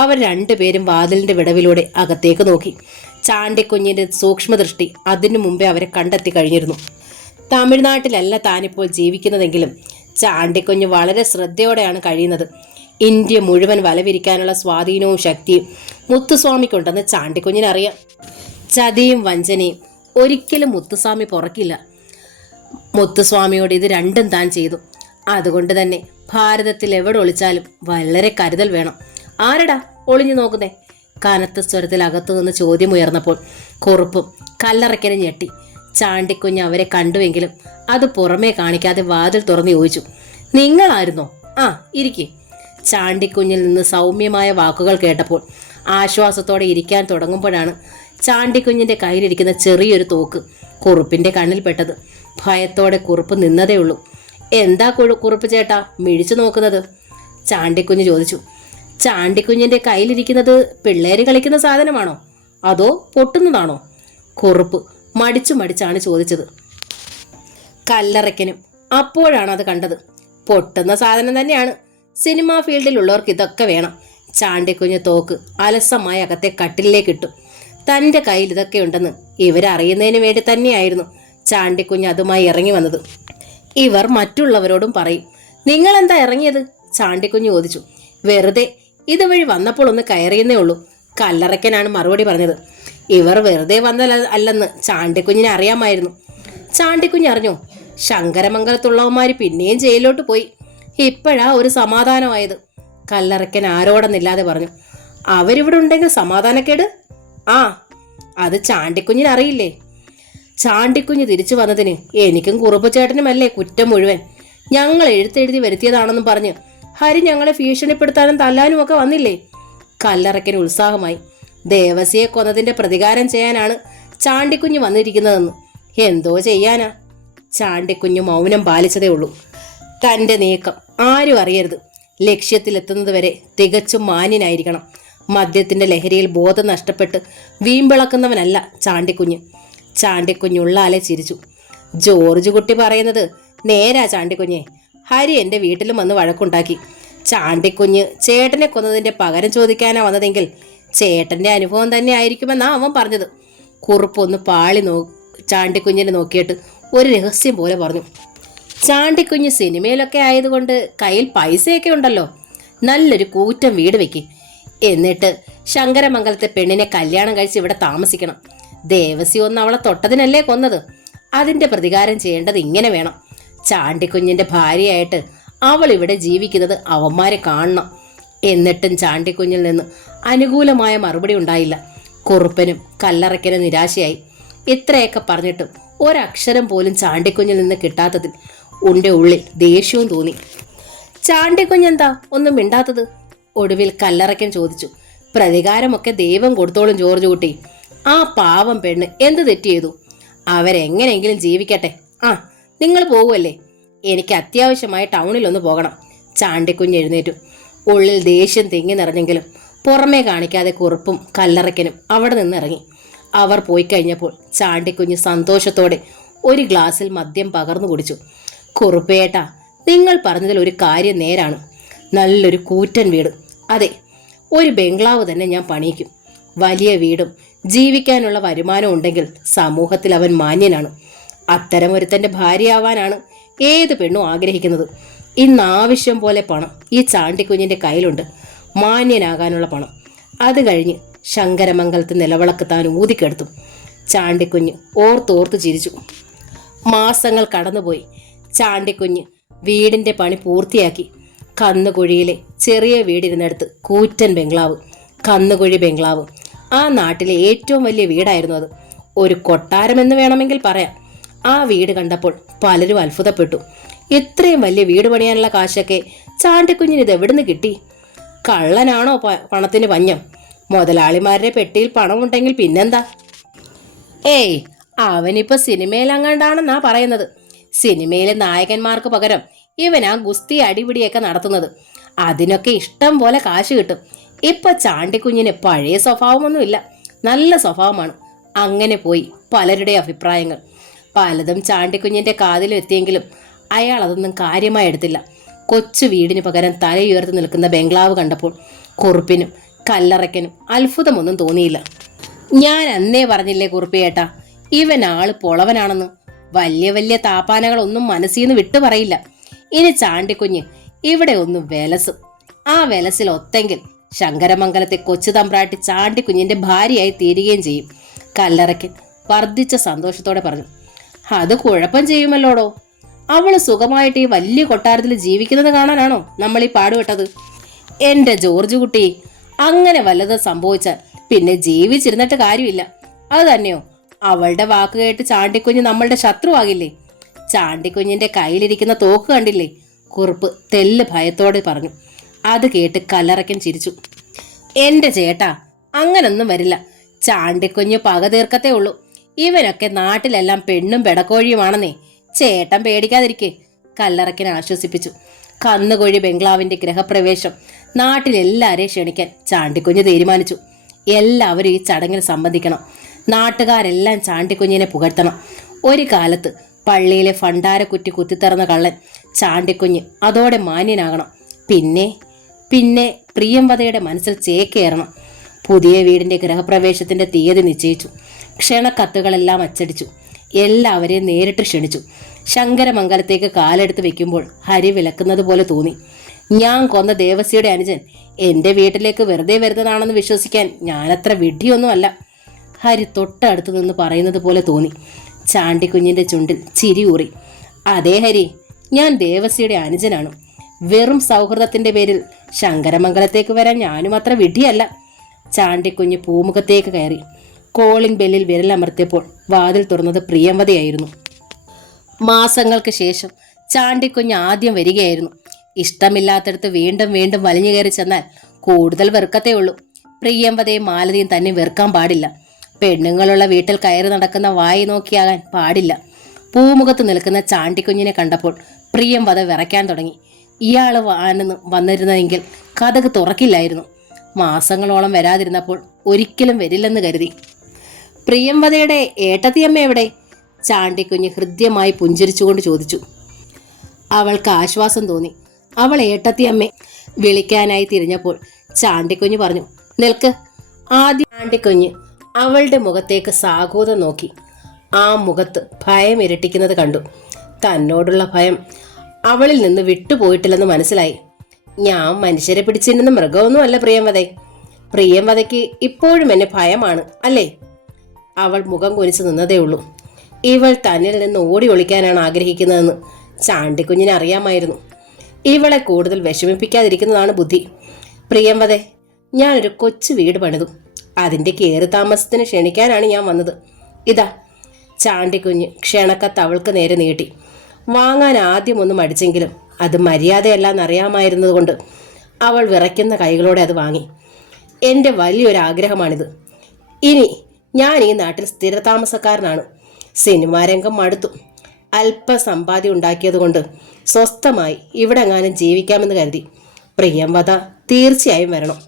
അവർ രണ്ടുപേരും വാതിലിന്റെ വിടവിലൂടെ അകത്തേക്ക് നോക്കി. ചാണ്ടിക്കുഞ്ഞിന്റെ സൂക്ഷ്മദൃഷ്ടി അതിനു മുമ്പേ അവരെ കണ്ടെത്തി കഴിഞ്ഞിരുന്നു. തമിഴ്നാട്ടിലല്ല താനിപ്പോൾ ജീവിക്കുന്നതെങ്കിലും ചാണ്ടിക്കുഞ്ഞ് വളരെ ശ്രദ്ധയോടെയാണ് കഴിയുന്നത്. ഇന്ത്യ മുഴുവൻ വലവിരിക്കാനുള്ള സ്വാധീനവും ശക്തിയും മുത്തുസ്വാമിക്കുണ്ടെന്ന് ചാണ്ടിക്കുഞ്ഞിനറിയാം. ചതിയും വഞ്ചനയും ഒരിക്കലും മുത്തുസ്വാമി പുറക്കില്ല. മുത്തുസ്വാമിയോട് ഇത് രണ്ടും താൻ ചെയ്തു. അതുകൊണ്ട് തന്നെ ഭാരതത്തിൽ എവിടെ ഒളിച്ചാലും വളരെ കരുതൽ വേണം. ആരടാ ഒളിഞ്ഞു നോക്കുന്നേ? കനത്ത സ്വരത്തിൽ അകത്തു നിന്ന് ചോദ്യം ഉയർന്നപ്പോൾ കുറുപ്പും കല്ലറയ്ക്കനെ ഞെട്ടി. ചാണ്ടിക്കുഞ്ഞ് അവരെ കണ്ടുവെങ്കിലും അത് പുറമേ കാണിക്കാതെ വാതിൽ തുറന്ന് ചോദിച്ചു, നിങ്ങളായിരുന്നോ? ആ, ഇരിക്കേ. ചാണ്ടിക്കുഞ്ഞിൽ നിന്ന് സൗമ്യമായ വാക്കുകൾ കേട്ടപ്പോൾ ആശ്വാസത്തോടെ ഇരിക്കാൻ തുടങ്ങുമ്പോഴാണ് ചാണ്ടിക്കുഞ്ഞിൻ്റെ കയ്യിലിരിക്കുന്ന ചെറിയൊരു തോക്ക് കുറുപ്പിൻ്റെ കണ്ണിൽപ്പെട്ടത്. ഭയത്തോടെ കുറുപ്പ് നിന്നതേ ഉള്ളൂ. എന്താ കുറുപ്പ് ചേട്ടാ മിഴിച്ചു നോക്കുന്നത്? ചാണ്ടിക്കുഞ്ഞ് ചോദിച്ചു. ചാണ്ടിക്കുഞ്ഞിൻ്റെ കയ്യിലിരിക്കുന്നത് പിള്ളേര് കളിക്കുന്ന സാധനമാണോ അതോ പൊട്ടുന്നതാണോ? കുറുപ്പ് മടിച്ചാണ് ചോദിച്ചത്. കല്ലറയ്ക്കനും അപ്പോഴാണ് അത് കണ്ടത്. പൊട്ടുന്ന സാധനം തന്നെയാണ്. സിനിമാ ഫീൽഡിലുള്ളവർക്ക് ഇതൊക്കെ വേണം. ചാണ്ടിക്കുഞ്ഞ് തോക്ക് അലസമായ അകത്തെ കട്ടിലേക്ക് ഇട്ടു. തൻ്റെ കയ്യിൽ ഇതൊക്കെ ഉണ്ടെന്ന് ഇവരറിയുന്നതിന് വേണ്ടി തന്നെയായിരുന്നു ചാണ്ടിക്കുഞ്ഞ് അതുമായി ഇറങ്ങി വന്നത്. ഇവർ മറ്റുള്ളവരോടും പറയും. നിങ്ങളെന്താ ഇറങ്ങിയത്? ചാണ്ടിക്കുഞ്ഞ് ചോദിച്ചു. വെറുതെ ഇതുവഴി വന്നപ്പോൾ ഒന്ന് കയറിയെന്നേ ഉള്ളൂ, കല്ലറയ്ക്കനാണ് മറുപടി പറഞ്ഞത്. ഇവർ വെറുതെ വന്നതല്ലെന്ന് ചാണ്ടിക്കുഞ്ഞിനെ അറിയാമായിരുന്നു. ചാണ്ടിക്കുഞ്ഞ് അറിഞ്ഞോ, ശങ്കരമംഗലത്തുള്ളവന്മാർ പിന്നെയും ജയിലിലോട്ട് പോയി. ഇപ്പോഴാ ഒരു സമാധാനമായത്. കല്ലറയ്ക്കൻ ആരോടെന്നില്ലാതെ പറഞ്ഞു. അവരിവിടെ ഉണ്ടെങ്കിൽ സമാധാനക്കേട്? ആ, അത് ചാണ്ടിക്കുഞ്ഞിന് അറിയില്ലേ? ചാണ്ടിക്കുഞ്ഞ് തിരിച്ചു വന്നതിന് എനിക്കും കുറുപ്പ് ചേട്ടനുമല്ലേ കുറ്റം മുഴുവൻ. ഞങ്ങൾ എഴുത്തെഴുതി വരുത്തിയതാണെന്നും പറഞ്ഞ് ഹരി ഞങ്ങളെ ഭീഷണിപ്പെടുത്താനും തല്ലാനും ഒക്കെ വന്നില്ലേ? കല്ലറയ്ക്കന് ഉത്സാഹമായി. ദേവസിയെ കൊന്നതിന്റെ പ്രതികാരം ചെയ്യാനാണ് ചാണ്ടിക്കുഞ്ഞ് വന്നിരിക്കുന്നതെന്ന്. എന്തോ ചെയ്യാനാ? ചാണ്ടിക്കുഞ്ഞ് മൗനം പാലിച്ചതേ ഉള്ളൂ. തൻ്റെ നീക്കം ആരും അറിയരുത്. ലക്ഷ്യത്തിലെത്തുന്നത് വരെ തികച്ചും മാന്യനായിരിക്കണം. മദ്യത്തിന്റെ ലഹരിയിൽ ബോധം നഷ്ടപ്പെട്ട് വീമ്പിളക്കുന്നവനല്ല ചാണ്ടിക്കുഞ്ഞ്. ചാണ്ടിക്കുഞ്ഞുള്ളാലെ ചിരിച്ചു. ജോർജ് കുട്ടി പറയുന്നത് നേരാ ചാണ്ടിക്കുഞ്ഞെ. ഹരി എൻ്റെ വീട്ടിലും വന്ന് വഴക്കുണ്ടാക്കി. ചാണ്ടിക്കുഞ്ഞ് ചേട്ടനെ കൊന്നതിൻ്റെ പകരം ചോദിക്കാനാ വന്നതെങ്കിൽ ചേട്ടൻ്റെ അനുഭവം തന്നെ ആയിരിക്കുമെന്നാ അവൻ പറഞ്ഞത്. കുറുപ്പൊന്ന് പാളി ചാണ്ടിക്കുഞ്ഞിനെ നോക്കിയിട്ട് ഒരു രഹസ്യം പോലെ പറഞ്ഞു. ചാണ്ടിക്കുഞ്ഞ് സിനിമയിലൊക്കെ ആയതുകൊണ്ട് കയ്യിൽ പൈസയൊക്കെ ഉണ്ടല്ലോ. നല്ലൊരു കൂറ്റൻ വീട് വെക്ക്. എന്നിട്ട് ശങ്കരമംഗലത്തെ പെണ്ണിനെ കല്യാണം കഴിച്ച് ഇവിടെ താമസിക്കണം. ദേവസി ഒന്ന് അവളെ തൊട്ടതിനല്ലേ കൊന്നത്. അതിന്റെ പ്രതികാരം ചെയ്യേണ്ടത് ഇങ്ങനെ വേണം. ചാണ്ടിക്കുഞ്ഞിന്റെ ഭാര്യയായിട്ട് അവൾ ഇവിടെ ജീവിക്കുന്നത് അവന്മാരെ കാണണം. എന്നിട്ടും ചാണ്ടിക്കുഞ്ഞിൽ നിന്ന് അനുകൂലമായ മറുപടി ഉണ്ടായില്ല. കുറുപ്പനും കല്ലറയ്ക്കനും നിരാശയായി. ഇത്രയൊക്കെ പറഞ്ഞിട്ടും ഒരക്ഷരം പോലും ചാണ്ടിക്കുഞ്ഞിൽ നിന്ന് കിട്ടാത്തതിൽ ഉന്റെ ഉള്ളിൽ ദേഷ്യവും തോന്നി. ചാണ്ടിക്കുഞ്ഞെന്താ ഒന്നും മിണ്ടാത്തത്? ഒടുവിൽ കല്ലറയ്ക്കൻ ചോദിച്ചു. പ്രതികാരമൊക്കെ ദൈവം കൊടുത്തോളും ജോർജ് കുട്ടി. ആ പാവം പെണ്ണ് എന്ത് തെറ്റ് ചെയ്തു? അവരെങ്ങനെയെങ്കിലും ജീവിക്കട്ടെ. ആ, നിങ്ങൾ പോവുമല്ലേ? എനിക്ക് അത്യാവശ്യമായി ടൗണിലൊന്ന് പോകണം. ചാണ്ടിക്കുഞ്ഞ് എഴുന്നേറ്റു. ഉള്ളിൽ ദേഷ്യം തിങ്ങി നിറഞ്ഞെങ്കിലും പുറമേ കാണിക്കാതെ കുറുപ്പും കല്ലറയ്ക്കനും അവിടെ നിന്ന് ഇറങ്ങി. അവർ പോയി കഴിഞ്ഞപ്പോൾ ചാണ്ടിക്കുഞ്ഞ് സന്തോഷത്തോടെ ഒരു ഗ്ലാസ്സിൽ മദ്യം പകർന്നു കുടിച്ചു. കുറുപ്പേട്ടാ, നിങ്ങൾ പറഞ്ഞതിൽ ഒരു കാര്യം നേരാണ്. നല്ലൊരു കൂറ്റൻ വീട്, അതെ, ഒരു ബംഗ്ലാവ് തന്നെ ഞാൻ പണിയിക്കും. വലിയ വീടും ജീവിക്കാനുള്ള വരുമാനം ഉണ്ടെങ്കിൽ സമൂഹത്തിൽ അവൻ മാന്യനാണ്. അത്തരം ഒരുത്തൻ്റെ ഭാര്യയാവാനാണ് ഏത് പെണ്ണും ആഗ്രഹിക്കുന്നത്. ഇന്ന് ആവശ്യം പോലെ പണം ഈ ചാണ്ടിക്കുഞ്ഞിൻ്റെ കയ്യിലുണ്ട്. മാന്യനാകാനുള്ള പണം. അത് കഴിഞ്ഞ് ശങ്കരമംഗലത്ത് നിലവിളക്ക് താൻ ഊതിക്കെടുത്തു. ചാണ്ടിക്കുഞ്ഞ് ഓർത്തോർത്ത് ചിരിച്ചു. മാസങ്ങൾ കടന്നുപോയി. ചാണ്ടിക്കുഞ്ഞ് വീടിൻ്റെ പണി പൂർത്തിയാക്കി. കന്നുകുഴിയിലെ ചെറിയ വീടിരുന്നെടുത്ത് കൂറ്റൻ ബംഗ്ലാവ്, കന്നുകുഴി ബംഗ്ലാവ്. ആ നാട്ടിലെ ഏറ്റവും വലിയ വീടായിരുന്നു അത്. ഒരു കൊട്ടാരമെന്ന് വേണമെങ്കിൽ പറയാം. ആ വീട് കണ്ടപ്പോൾ പലരും അത്ഭുതപ്പെട്ടു. ഇത്രയും വലിയ വീട് പണിയാനുള്ള കാശൊക്കെ ചാണ്ടിക്കുഞ്ഞിന് ഇത് എവിടുന്ന് കിട്ടി? കള്ളനാണോ പണത്തിന് പഞ്ഞം? മുതലാളിമാരുടെ പെട്ടിയിൽ പണമുണ്ടെങ്കിൽ പിന്നെന്താ? ഏയ്, അവനിപ്പോ സിനിമയിലങ്ങാണ്ടാണെന്നാ പറയുന്നത്. സിനിമയിലെ നായകന്മാർക്ക് പകരം ഇവനാ ഗുസ്തി അടിപിടിയൊക്കെ നടത്തുന്നത്. അതിനൊക്കെ ഇഷ്ടം പോലെ കാശ് കിട്ടും. ഇപ്പൊ ചാണ്ടിക്കുഞ്ഞിന് പഴയ സ്വഭാവമൊന്നുമില്ല, നല്ല സ്വഭാവമാണ്. അങ്ങനെ പോയി പലരുടെ അഭിപ്രായങ്ങൾ. പലതും ചാണ്ടിക്കുഞ്ഞിന്റെ കാതിലും എത്തിയെങ്കിലും അയാൾ അതൊന്നും കാര്യമായി എടുത്തില്ല. കൊച്ചു വീടിന് പകരം തലയുയർത്തി നിൽക്കുന്ന ബംഗ്ലാവ് കണ്ടപ്പോൾ കുറുപ്പിനും കല്ലറയ്ക്കനും അത്ഭുതമൊന്നും തോന്നിയില്ല. ഞാൻ അന്നേ പറഞ്ഞില്ലേ കുറുപ്പിയേട്ടാ, ഇവൻ ആള് പൊളവനാണെന്ന്. വലിയ വലിയ താപ്പാനകളൊന്നും മനസ്സിൽ നിന്ന് വിട്ടു പറയില്ല. ഇനി ചാണ്ടിക്കുഞ്ഞ് ഇവിടെ ഒന്നും വിലസും. ആ വിലസിൽ ഒത്തെങ്കിൽ ശങ്കരമംഗലത്തെ കൊച്ചു തമ്പ്രാട്ടി ചാണ്ടിക്കുഞ്ഞിന്റെ ഭാര്യയായി തീരുകയും ചെയ്യും. കല്ലറയ്ക്കൻ വർദ്ധിച്ച സന്തോഷത്തോടെ പറഞ്ഞു. അത് കുഴപ്പം ചെയ്യുമല്ലോടോ. അവള് സുഖമായിട്ട് ഈ വലിയ കൊട്ടാരത്തിൽ ജീവിക്കുന്നത് കാണാനാണോ നമ്മൾ ഈ പാടുപെട്ടത്? എന്റെ ജോർജ് കുട്ടി, അങ്ങനെ വല്ലതും സംഭവിച്ചാൽ പിന്നെ ജീവിച്ചിരുന്നിട്ട് കാര്യമില്ല. അത് തന്നെയോ, അവളുടെ വാക്ക് കേട്ട് ചാണ്ടിക്കുഞ്ഞ് നമ്മളുടെ ശത്രുവാകില്ലേ? ചാണ്ടിക്കുഞ്ഞിന്റെ കയ്യിലിരിക്കുന്ന തോക്ക് കണ്ടില്ലേ? കുറുപ്പ് തെല്ല് ഭയത്തോടെ പറഞ്ഞു. അത് കേട്ട് കല്ലറയ്ക്കൻ ചിരിച്ചു. എന്റെ ചേട്ടാ, അങ്ങനൊന്നും വരില്ല. ചാണ്ടിക്കുഞ്ഞ് പക തീർക്കത്തേ ഉള്ളൂ. ഇവനൊക്കെ നാട്ടിലെല്ലാം പെണ്ണും പെടക്കോഴിയുമാണെന്നേ. ചേട്ടൻ പേടിക്കാതിരിക്കേ, കല്ലറയ്ക്കൻ ആശ്വസിപ്പിച്ചു. കന്നുകോഴി ബംഗ്ലാവിന്റെ ഗൃഹപ്രവേശം നാട്ടിലെല്ലാരെയും ക്ഷണിക്കാൻ ചാണ്ടിക്കുഞ്ഞ് തീരുമാനിച്ചു. എല്ലാവരും ഈ ചടങ്ങിൽ സംബന്ധിക്കണം. നാട്ടുകാരെല്ലാം ചാണ്ടിക്കുഞ്ഞിനെ പുകഴ്ത്തണം. ഒരു കാലത്ത് പള്ളിയിലെ ഭണ്ഡാരക്കുറ്റി കുത്തിത്തറന്ന കള്ളൻ ചാണ്ടിക്കുഞ്ഞ് അതോടെ മാന്യനാകണം. പിന്നെ പിന്നെ പ്രിയംവദയുടെ മനസ്സിൽ ചേക്കേറണം. പുതിയ വീടിന്റെ ഗൃഹപ്രവേശത്തിന്റെ തീയതി നിശ്ചയിച്ചു. ക്ഷണക്കത്തുകളെല്ലാം അച്ചടിച്ചു. എല്ലാവരെയും നേരിട്ട് ക്ഷണിച്ചു. ശങ്കരമംഗലത്തേക്ക് കാലെടുത്ത് വെക്കുമ്പോൾ ഹരി വിലക്കുന്നത് പോലെ തോന്നി. ഞാൻ കൊന്ന ദേവസിയുടെ അനുജൻ എൻ്റെ വീട്ടിലേക്ക് വെറുതെ വരുന്നതാണെന്ന് വിശ്വസിക്കാൻ ഞാനത്ര വിഡ്ഢിയൊന്നുമല്ല. ഹരി തൊട്ടടുത്ത് നിന്ന് പറയുന്നത് പോലെ തോന്നി. ചാണ്ടിക്കുഞ്ഞിന്റെ ചുണ്ടിൽ ചിരി ഊറി. അതേ ഹരി, ഞാൻ ദേവസിയുടെ അനുജനാണ്. വെറും സൗഹൃദത്തിന്റെ പേരിൽ ശങ്കരമംഗലത്തേക്ക് വരാൻ ഞാനും അത്ര വിഡ്ഢിയല്ല. ചാണ്ടിക്കുഞ്ഞ് പൂമുഖത്തേക്ക് കയറി. കോളിംഗ് ബെല്ലിൽ വിരലമർത്തിയപ്പോൾ വാതിൽ തുറന്നത് പ്രിയംവദയായിരുന്നു. മാസങ്ങൾക്ക് ശേഷം ചാണ്ടിക്കുഞ്ഞ് ആദ്യം വരികയായിരുന്നു. ഇഷ്ടമില്ലാത്തടത്ത് വീണ്ടും വീണ്ടും വലിഞ്ഞു കയറി ചെന്നാൽ കൂടുതൽ വെറുക്കത്തേ ഉള്ളൂ. പ്രിയംവദയും മാലതിയും തന്നെ വെറുക്കാൻ പാടില്ല. പെണ്ണുങ്ങളുള്ള വീട്ടിൽ കയറി നടക്കുന്ന വായി നോക്കിയാകാൻ പാടില്ല. പൂമുഖത്ത് നിൽക്കുന്ന ചാണ്ടിക്കുഞ്ഞിനെ കണ്ടപ്പോൾ പ്രിയംവദ വിറയ്ക്കാൻ തുടങ്ങി. ഇയാള് വന്നിരുന്നെങ്കിൽ കതക് തുറക്കില്ലായിരുന്നു. മാസങ്ങളോളം വരാതിരുന്നപ്പോൾ ഒരിക്കലും വരില്ലെന്ന് കരുതി. പ്രിയംവദയുടെ ഏട്ടത്തിയമ്മ എവിടെ? ചാണ്ടിക്കുഞ്ഞ് ഹൃദ്യമായി പുഞ്ചിരിച്ചുകൊണ്ട് ചോദിച്ചു. അവൾക്ക് ആശ്വാസം തോന്നി. അവൾ ഏട്ടത്തി അമ്മേ വിളിക്കാനായി തിരിഞ്ഞപ്പോൾ ചാണ്ടിക്കുഞ്ഞ് പറഞ്ഞു, നിൽക്ക്. ആദ്യം ചാണ്ടിക്കുഞ്ഞ് അവളുടെ മുഖത്തേക്ക് സാഗൂതം നോക്കി. ആ മുഖത്ത് ഭയം ഇരട്ടിക്കുന്നത് കണ്ടു. തന്നോടുള്ള ഭയം അവളിൽ നിന്ന് വിട്ടുപോയിട്ടില്ലെന്ന് മനസ്സിലായി. ഞാൻ മനുഷ്യരെ പിടിച്ചിരുന്ന മൃഗമൊന്നുമല്ല പ്രിയംവദേ. പ്രിയംവദയ്ക്ക് ഇപ്പോഴും എന്നെ ഭയമാണ് അല്ലേ? അവൾ മുഖം കുനിച്ചു നിന്നതേ ഉള്ളൂ. ഇവൾ തന്നിൽ നിന്ന് ഓടി ഒളിക്കാനാണ് ആഗ്രഹിക്കുന്നതെന്ന് ചാണ്ടിക്കുഞ്ഞിനെ അറിയാമായിരുന്നു. ഇവളെ കൂടുതൽ വിഷമിപ്പിക്കാതിരിക്കുന്നതാണ് ബുദ്ധി. പ്രിയംവദേ, ഞാനൊരു കൊച്ചു വീട് പണിതു. അതിൻ്റെ കയറി താമസത്തിന് ക്ഷണിക്കാനാണ് ഞാൻ വന്നത്. ഇതാ. ചാണ്ടിക്കുഞ്ഞ് ക്ഷണക്കത്ത് അവൾക്ക് നേരെ നീട്ടി. വാങ്ങാൻ ആദ്യമൊന്നും മടിച്ചെങ്കിലും അത് മര്യാദയല്ലെന്നറിയാമായിരുന്നതുകൊണ്ട് അവൾ വിറയ്ക്കുന്ന കൈകളോടെ അത് വാങ്ങി. എൻ്റെ വലിയൊരു ആഗ്രഹമാണിത്. ഇനി ഞാൻ ഈ നാട്ടിൽ സ്ഥിരതാമസക്കാരനാണ്. സിനിമാരംഗം മടുത്തു. അല്പ സമ്പാദ്യം ഉണ്ടാക്കിയതുകൊണ്ട് സ്വസ്ഥമായി ഇവിടെ എങ്ങാനും ജീവിക്കാമെന്ന് കരുതി. പ്രിയംവദ തീർച്ചയായും വരണം.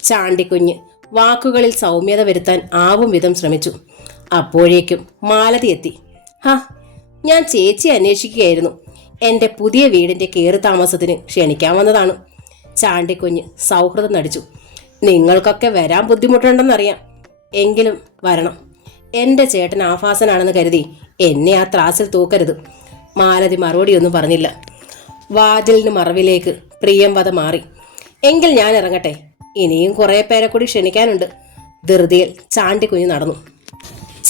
ചാണ്ടിക്കുഞ്ഞ് വാക്കുകളിൽ സൗമ്യത വരുത്താൻ ആവും വിധം ശ്രമിച്ചു. അപ്പോഴേക്കും മാലതി എത്തി. ഹാ, ഞാൻ ചേച്ചി അന്വേഷിക്കുകയായിരുന്നു. എൻ്റെ പുതിയ വീടിൻ്റെ കയറി താമസത്തിന് ക്ഷണിക്കാൻ വന്നതാണ്. ചാണ്ടിക്കുഞ്ഞ് സൗഹൃദം നടിച്ചു. നിങ്ങൾക്കൊക്കെ വരാൻ ബുദ്ധിമുട്ടുണ്ടെന്നറിയാം, എങ്കിലും വരണം. എൻ്റെ ചേട്ടൻ ആഭാസനാണെന്ന് കരുതി എന്നെ ആ ത്രാസിൽ തൂക്കരുത്. മാലതി മറുപടിയൊന്നും പറഞ്ഞില്ല. വാതിലിന് മറവിലേക്ക് പ്രിയംവദ മാറി. എങ്കിൽ ഞാൻ ഇറങ്ങട്ടെ, ഇനിയും കുറേ പേരെ കൂടി ക്ഷണിക്കാനുണ്ട്. ധൃതിയിൽ ചാണ്ടിക്കുഞ്ഞ് നടന്നു.